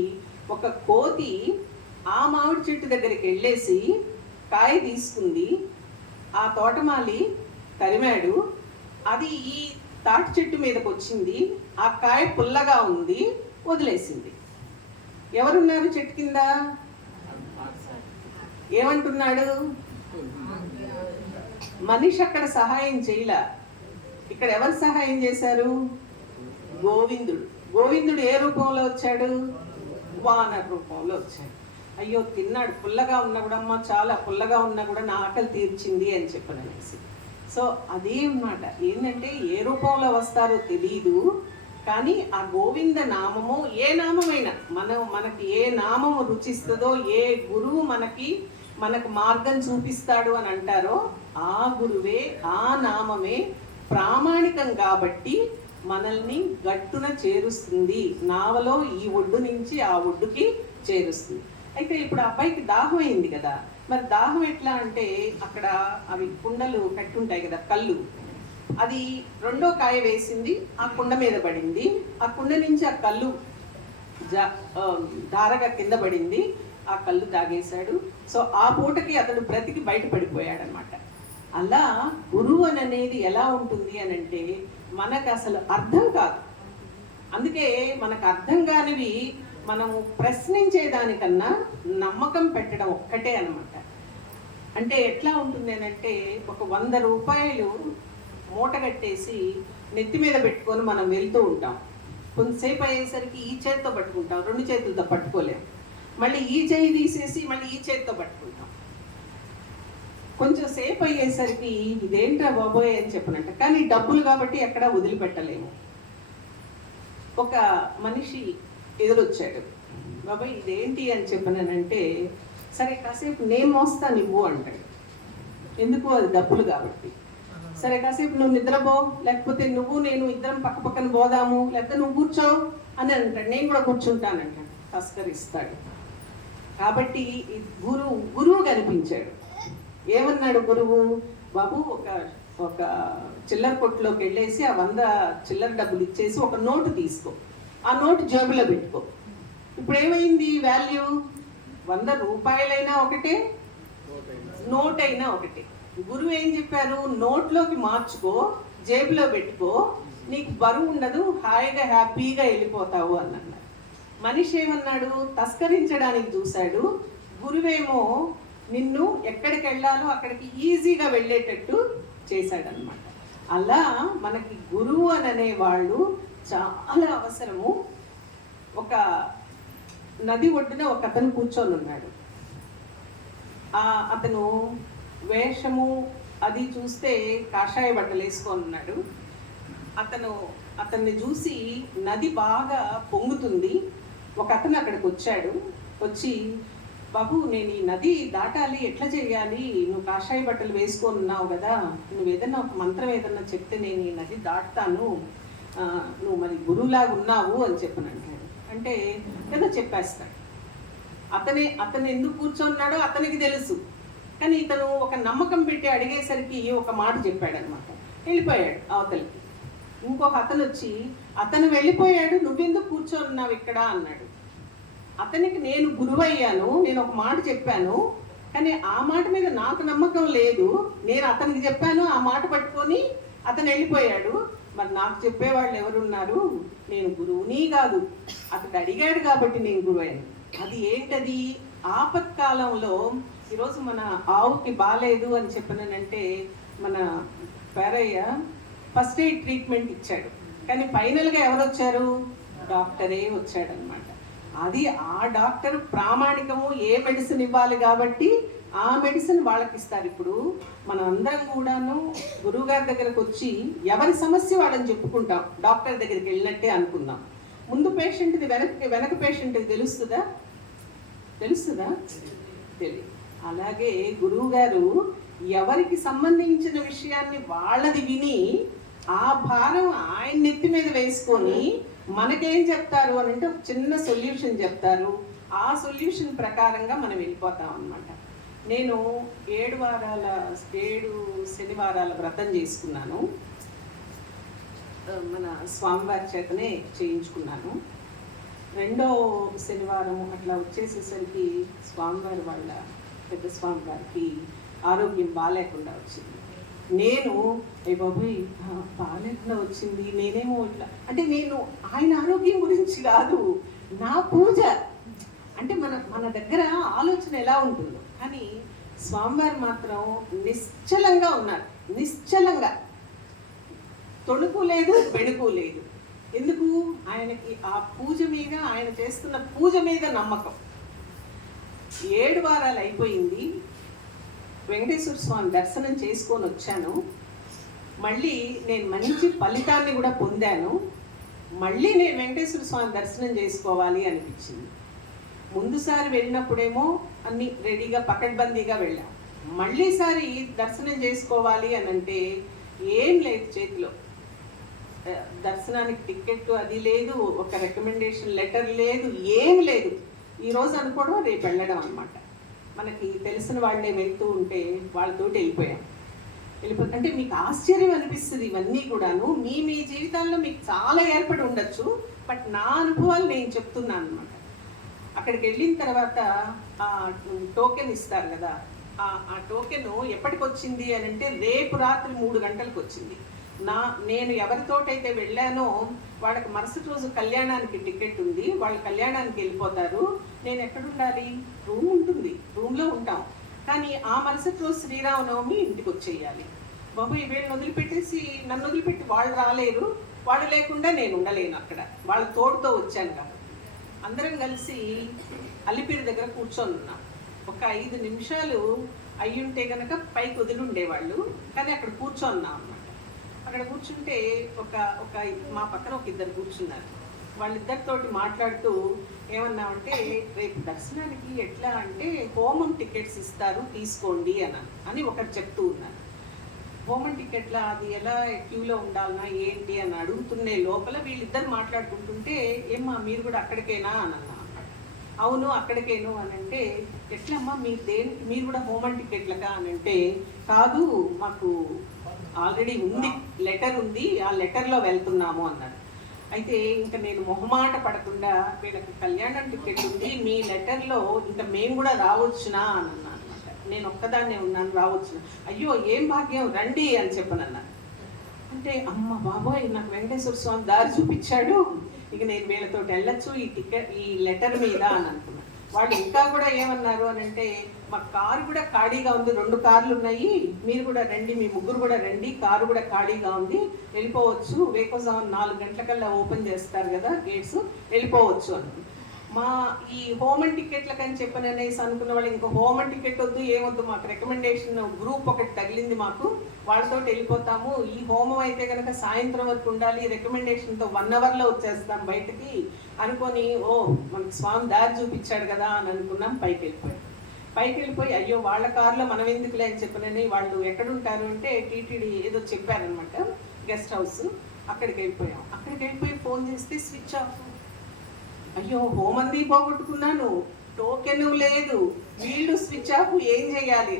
ఒక కోతి ఆ మామిడి చెట్టు దగ్గరికి వెళ్ళేసి కాయ తీసుకుంది. ఆ తోటమాలి తరిమాడు, అది ఈ తాటి చెట్టు మీదకి వచ్చింది. ఆ కాయ పుల్లగా ఉంది, వదిలేసింది. ఎవరున్నారు చెట్టు కింద? ఏమంటున్నాడు? మనిషి అక్కడ సహాయం చేయలా. ఇక్కడ ఎవరు సహాయం చేశారు? గోవిందుడు ఏ రూపంలో వచ్చాడు? వానర రూపంలో వచ్చాడు. అయ్యో తిన్నాడు, పుల్లగా ఉన్నా కూడా, అమ్మ చాలా పుల్లగా ఉన్నా కూడా నా ఆకలి తీర్చింది అని చెప్పననేసి. సో అదే అన్నమాట, ఏంటంటే ఏ రూపంలో వస్తారో తెలియదు, కానీ ఆ గోవింద నామము, ఏ నామమైనా మనకి ఏ నామము రుచిస్తుందో, ఏ గురువు మనకు మార్గం చూపిస్తాడు అని అంటారో ఆ గురువే, ఆ నామమే ప్రామాణికం కాబట్టి మనల్ని గట్టున చేరుస్తుంది, నావలో ఈ ఒడ్డు నుంచి ఆ ఒడ్డుకి చేరుస్తుంది. అయితే ఇప్పుడు అబ్బాయికి దాహం అయింది కదా, మరి దాహం ఎట్లా అంటే అక్కడ అవి కుండలు కట్టుంటాయి కదా, కళ్ళు, అది రెండో కాయ వేసింది, ఆ కుండ మీద పడింది, ఆ కుండ నుంచి ఆ కళ్ళు ధారగా కింద పడింది, ఆ కళ్ళు తాగేశాడు. సో ఆ పూటకి అతడు బ్రతికి బయటపడిపోయాడు అనమాట. అలా గురువు అనేది ఎలా ఉంటుంది అని అంటే మనకు అసలు అర్థం కాదు. అందుకే మనకు అర్థం కానివి మనము ప్రశ్నించేదానికన్నా నమ్మకం పెట్టడం ఒక్కటే అనమాట. అంటే ఎట్లా ఉంటుంది అని అంటే ఒక 100 రూపాయలు మూట కట్టేసి నెత్తి మీద పెట్టుకొని మనం వెళ్తూ ఉంటాం. కొంతసేపు అయ్యేసరికి ఈ చేతితో పట్టుకుంటాం, 2 చేతులతో పట్టుకోలేము. మళ్ళీ ఈ చేయి తీసేసి మళ్ళీ ఈ చేతితో పట్టుకుంటాం. కొంచెం సేపు అయ్యేసరికి ఇదేంట్రా బాబోయ్ అని చెప్పనంట, కానీ డబ్బులు కాబట్టి ఎక్కడా వదిలిపెట్టలేము. ఒక మనిషి ఎదురొచ్చాడు, బాబాయ్ ఇదేంటి అని చెప్పనంటే, సరే కాసేపు నేను మోస్తాను ఇవ్వు అంటాడు. ఎందుకు? అది డబ్బులు కాబట్టి. సరే కాసేపు నువ్వు నిద్రపో, లేకపోతే నువ్వు నేను ఇద్దరం పక్క పక్కన పోదాము, లేకపోతే నువ్వు కూర్చో అని అంటాడు. నేను కూడా కూర్చుంటానంటాడు, తస్కరిస్తాడు. కాబట్టి గురువు కనిపించాడు. ఏమన్నాడు గురువు? బాబు ఒక చిల్లర కొట్టులోకి వెళ్ళేసి ఆ 100 చిల్లర డబ్బులు ఇచ్చేసి ఒక నోటు తీసుకో, ఆ నోటు జేబులో పెట్టుకో. ఇప్పుడు ఏమైంది వాల్యూ? 100 రూపాయలైనా ఒకటే, నోట్ అయినా ఒకటే. గురువు ఏం చెప్పారు? నోట్లోకి మార్చుకో, జేబులో పెట్టుకో, నీకు బరువు ఉండదు, హాయిగా హ్యాపీగా వెళ్ళిపోతావు అని అన్నారు. మనిషి ఏమన్నాడు? తస్కరించడానికి చూశాడు. గురువేమో నిన్ను ఎక్కడికి వెళ్ళాలో అక్కడికి ఈజీగా వెళ్ళేటట్టు చేశాడనమాట. అలా మనకి గురువు అని అనేవాళ్ళు చాలా అవసరము. ఒక నది ఒడ్డున ఒక అతను కూర్చొని ఉన్నాడు. అతను వేషము అది చూస్తే కాషాయ బట్టలు వేసుకొని ఉన్నాడు. అతన్ని చూసి నది బాగా పొంగుతుంది. ఒక అతను అక్కడికి వచ్చాడు. వచ్చి, బాబు నేను ఈ నది దాటాలి, ఎట్లా చేయాలి, నువ్వు కాషాయ బట్టలు వేసుకొని ఉన్నావు కదా, నువ్వు ఏదన్నా ఒక మంత్రం ఏదన్నా చెప్తే నేను ఈ నది దాటుతాను, నువ్వు మరి గురువులాగా ఉన్నావు అని చెప్పని అంటాడు. అంటే ఏదో చెప్పేస్తాడు. అతను ఎందుకు కూర్చున్నాడో అతనికి తెలుసు. కానీ ఇతను ఒక నమ్మకం పెట్టి అడిగేసరికి ఒక మాట చెప్పాడనమాట. వెళ్ళిపోయాడు అవతలికి. ఇంకొక అతను వచ్చి, అతను వెళ్ళిపోయాడు, నువ్వెందుకు కూర్చొన్నావు ఇక్కడ అన్నాడు. అతనికి నేను గురువయ్యాను, నేను ఒక మాట చెప్పాను, కానీ ఆ మాట మీద నాకు నమ్మకం లేదు, నేను అతనికి చెప్పాను, ఆ మాట పట్టుకొని అతను వెళ్ళిపోయాడు, మరి నాకు చెప్పేవాళ్ళు ఎవరున్నారు, నేను గురువుని కాదు, అతడు అడిగాడు కాబట్టి నేను గురువయ్యాను. అది ఏంటది? ఆపత్కాలంలో ఈరోజు మన ఆవుకి బాగాలేదు అని చెప్పినానంటే మన పేరయ్య ఫస్ట్ ఎయిడ్ ట్రీట్మెంట్ ఇచ్చాడు, కానీ ఫైనల్గా ఎవరు వచ్చారు? డాక్టరే వచ్చాడనమాట. అది ఆ డాక్టర్ ప్రామాణికము, ఏ మెడిసిన్ ఇవ్వాలి కాబట్టి ఆ మెడిసిన్ వాళ్ళకి ఇస్తారు. ఇప్పుడు మనం అందరం కూడాను గురువుగారి దగ్గరకు వచ్చి ఎవరి సమస్య వాళ్ళని చెప్పుకుంటాం, డాక్టర్ దగ్గరికి వెళ్ళినట్టే అనుకుందాం. ముందు పేషెంట్ది వెనక పేషెంట్కి తెలుస్తుందా? తెలియదు. అలాగే గురువుగారు ఎవరికి సంబంధించిన విషయాన్ని వాళ్ళది విని ఆ భారం ఆయన నెత్తి మీద వేసుకొని మనకేం చెప్తారు అని అంటే ఒక చిన్న సొల్యూషన్ చెప్తారు. ఆ సొల్యూషన్ ప్రకారంగా మనం వెళ్ళిపోతాం అన్నమాట. నేను 7 శనివారాల వ్రతం చేసుకున్నాను. మన స్వామివారి చేతనే చేయించుకున్నాను. 2వ శనివారం అట్లా వచ్చేసేసరికి స్వామివారి వాళ్ళ పెద్ద స్వామివారికి ఆరోగ్యం బాగాలేకుండా వచ్చింది. నేను బాబోయ్ బాగాలేకుండా వచ్చింది, నేనేమో ఇట్లా అంటే నేను ఆయన ఆరోగ్యం గురించి కాదు, నా పూజ అంటే మన దగ్గర ఆలోచన ఎలా ఉంటుందో. కానీ స్వామివారు మాత్రం నిశ్చలంగా ఉన్నారు. నిశ్చలంగా, తొణుకు లేదు, బెణుకు లేదు. ఎందుకు? ఆయనకి ఆ పూజ మీద, ఆయన చేస్తున్న పూజ మీద నమ్మకం. 7 వారాలు అయిపోయింది. వెంకటేశ్వర స్వామి దర్శనం చేసుకొని వచ్చాను. మళ్ళీ నేను మంచి ఫలితాన్ని కూడా పొందాను. మళ్ళీ నేను వెంకటేశ్వర స్వామి దర్శనం చేసుకోవాలి అనిపించింది. ముందుసారి వెళ్ళినప్పుడేమో అన్ని రెడీగా పకడ్బందీగా వెళ్ళాం. మళ్ళీసారి దర్శనం చేసుకోవాలి అని అంటే ఏం లేదు చేతిలో. దర్శనానికి టికెట్ అది లేదు, ఒక రికమెండేషన్ లెటర్ లేదు, ఏం లేదు. ఈరోజు అనుకోవడం రేపు వెళ్ళడం అనమాట. మనకి తెలిసిన వాళ్ళే వెళ్తూ ఉంటే వాళ్ళతోటి వెళ్ళిపోయాం. అంటే మీకు ఆశ్చర్యం అనిపిస్తుంది. ఇవన్నీ కూడాను మీ జీవితాల్లో మీకు చాలా ఏర్పడి ఉండొచ్చు, బట్ నా అనుభవాలు నేను చెప్తున్నాను అనమాట. అక్కడికి వెళ్ళిన తర్వాత ఆ టోకెన్ ఇస్తారు కదా, ఆ టోకెన్ ఎప్పటికి వచ్చింది అని అంటే రేపు రాత్రి 3 గంటలకు వచ్చింది. నేను ఎవరితోటైతే వెళ్ళానో వాళ్ళకి మరుసటి రోజు కళ్యాణానికి టికెట్ ఉంది, వాళ్ళు కళ్యాణానికి వెళ్ళిపోతారు. నేను ఎక్కడ ఉండాలి? రూమ్ ఉంటుంది, రూమ్లో ఉంటాం. కానీ ఆ మరుసటి రోజు శ్రీరామనవమి ఇంటికి వచ్చేయాలి. బాబు వీళ్ళని వదిలిపెట్టేసి నన్ను వదిలిపెట్టి వాళ్ళు రాలేరు, వాళ్ళు లేకుండా నేను ఉండలేను. అక్కడ వాళ్ళ తోడుతో వచ్చాను కాబట్టి అందరం కలిసి అలిపిరి దగ్గర కూర్చొని ఉన్నాం. ఒక 5 నిమిషాలు అయ్యుంటే కనుక పైకి వదిలి ఉండేవాళ్ళు, కానీ అక్కడ కూర్చొన్నాం అన్నమాట. అక్కడ కూర్చుంటే ఒక మా పక్కన ఒక 2 కూర్చున్నారు. వాళ్ళిద్దరితోటి మాట్లాడుతూ ఏమన్నామంటే, రేపు దర్శనానికి ఎట్లా అంటే హోమం టికెట్స్ ఇస్తారు తీసుకోండి అని ఒకరు చెప్తూ ఉన్నారు. హోమం టికెట్ల అది ఎలా క్యూలో ఉండాలన్నా ఏంటి అని అడుగుతున్నే లోపల వీళ్ళిద్దరు మాట్లాడుకుంటుంటే, ఏమ్మా మీరు కూడా అక్కడికేనా అని అన్నా. అవును అక్కడికేను అని అంటే, ఎట్లమ్మా మీరు కూడా హోమం టికెట్లగా అని అంటే, కాదు మాకు ఆల్రెడీ ఉంది, లెటర్ ఉంది, ఆ లెటర్లో వెళ్తున్నాము అన్నారు. అయితే ఇంకా నేను మొహమాట పడకుండా, వీళ్ళకి కళ్యాణం టికెట్ ఉంది, మీ లెటర్లో ఇంకా మేము కూడా రావచ్చునా అని అన్నా అనమాట. నేను ఒక్కదాన్నే ఉన్నాను, రావచ్చునా? అయ్యో ఏం భాగ్యం, రండి అని చెప్పనన్నా. అంటే అమ్మ బాబోయ్, నాకు వెంకటేశ్వర స్వామి దారి చూపించాడు, ఇక నేను వీళ్ళతో వెళ్ళొచ్చు ఈ లెటర్ మీద అని అనుకున్నాను. వాళ్ళు ఇంకా కూడా ఏమన్నారు అని అంటే, మా కారు కూడా ఖాళీగా ఉంది, 2 కార్లు ఉన్నాయి, మీరు కూడా రండి, మీ ముగ్గురు కూడా రండి, కారు కూడా ఖాళీగా ఉంది, వెళ్ళిపోవచ్చు, వేకోజాము 4 గంటలకల్లా ఓపెన్ చేస్తారు కదా గేట్స్, వెళ్ళిపోవచ్చు అని. మా ఈ హోమన్ టికెట్లకు అని చెప్పని అనేసి అనుకున్న వాళ్ళు ఇంకా హోమన్ టికెట్ వద్దు ఏమొద్దు, మాకు రికమెండేషన్ గ్రూప్ ఒకటి తగిలింది, మాకు వాళ్ళతో వెళ్ళిపోతాము. ఈ హోమం అయితే కనుక సాయంత్రం వరకు ఉండాలి, రికమెండేషన్తో 1 అవర్లో వచ్చేస్తాం బయటకి అనుకొని, ఓ మనకి స్వామి దారి చూపించాడు కదా అని అనుకున్నాం. పైకి వెళ్ళిపోయి అయ్యో వాళ్ళ కారులో మనం ఎందుకులే అని చెప్పనని, వాళ్ళు ఎక్కడుంటారు అంటే టీటీడీ ఏదో చెప్పారనమాట, గెస్ట్ హౌస్, అక్కడికి వెళ్ళిపోయాం. అక్కడికి వెళ్ళిపోయి ఫోన్ చేస్తే స్విచ్ ఆఫ్. అయ్యో హోమంది పోగొట్టుకున్నాను, టోకెన్ లేదు, వీళ్ళు స్విచ్ ఆఫ్, ఏం చేయాలి?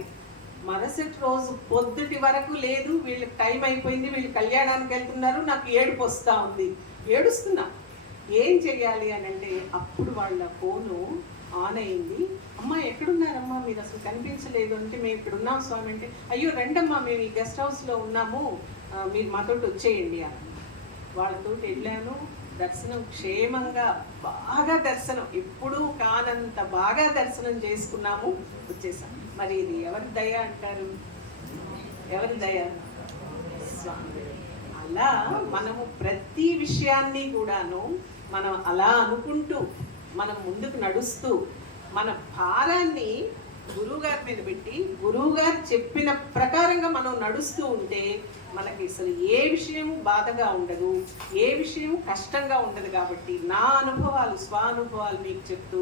మరుసటి రోజు పొద్దుటి వరకు లేదు, వీళ్ళకి టైం అయిపోయింది, వీళ్ళు కళ్యాణానికి వెళ్తున్నారు, నాకు ఏడుపు వస్తూ ఉంది, ఏడుస్తున్నా, ఏం చెయ్యాలి అని అంటే అప్పుడు వాళ్ళ ఫోను ఆన్ అయింది. అమ్మ ఎక్కడున్నారమ్మా, మీరు అసలు కనిపించలేదు అంటే, మేము ఇక్కడ ఉన్నాం స్వామి అంటే, అయ్యో రండమ్మా మేము ఈ గెస్ట్ హౌస్లో ఉన్నాము, మీరు మాతోటి వచ్చేయండి అని. వాళ్ళతోటి వెళ్ళాను. దర్శనం క్షేమంగా, బాగా దర్శనం, ఎప్పుడూ కానంత బాగా దర్శనం చేసుకున్నాము, వచ్చేసాం. మరి ఇది ఎవరి దయ అంటారు? ఎవరి దయ? స్వామి. అలా మనము ప్రతి విషయాన్ని కూడాను మనం అలా అనుకుంటూ మనం ముందుకు నడుస్తూ మన భారాన్ని గురువుగారి మీద పెట్టి గురువుగారు చెప్పిన ప్రకారంగా మనం నడుస్తూ ఉంటే మనకి అసలు ఏ విషయము బాధగా ఉండదు, ఏ విషయము కష్టంగా ఉండదు. కాబట్టి నా అనుభవాలు, స్వానుభవాలు మీకు చెప్తూ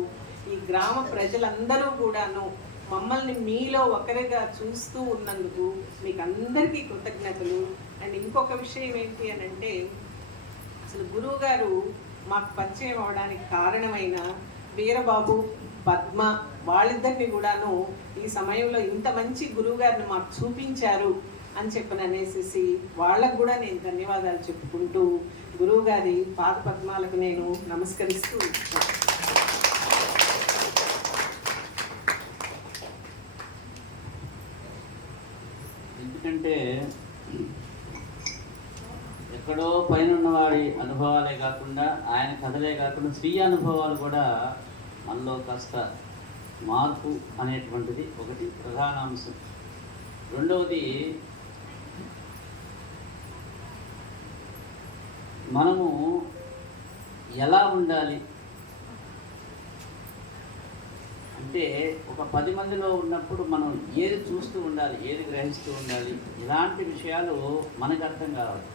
ఈ గ్రామ ప్రజలందరూ కూడాను మమ్మల్ని మీలో ఒకరిగా చూస్తూ ఉన్నందుకు మీకు అందరికీ కృతజ్ఞతలు. అండ్ ఇంకొక విషయం ఏంటి అని అంటే, అసలు గురువుగారు మాకు పరిచయం అవడానికి కారణమైన వీరబాబు, పద్మ, వాళ్ళిద్దరిని కూడాను ఈ సమయంలో ఇంత మంచి గురువుగారిని మాకు చూపించారు అని చెప్పని అనేసి వాళ్ళకు కూడా నేను ధన్యవాదాలు చెప్పుకుంటూ గురువుగారి పాద పద్మాలకు నేను నమస్కరిస్తూ ఎందుకంటే ఎక్కడో పైన ఉన్నవాడి అనుభవాలే కాకుండా, ఆయన కథలే కాకుండా స్వీయ అనుభవాలు కూడా మనలో కాస్త మార్పు అనేటువంటిది ఒకటి ప్రధాన అంశం. రెండవది, మనము ఎలా ఉండాలి అంటే, ఒక 10 మందిలో ఉన్నప్పుడు మనం ఏది చూస్తూ ఉండాలి, ఏది గ్రహిస్తూ ఉండాలి, ఇలాంటి విషయాలు మనకు అర్థం కావాలి.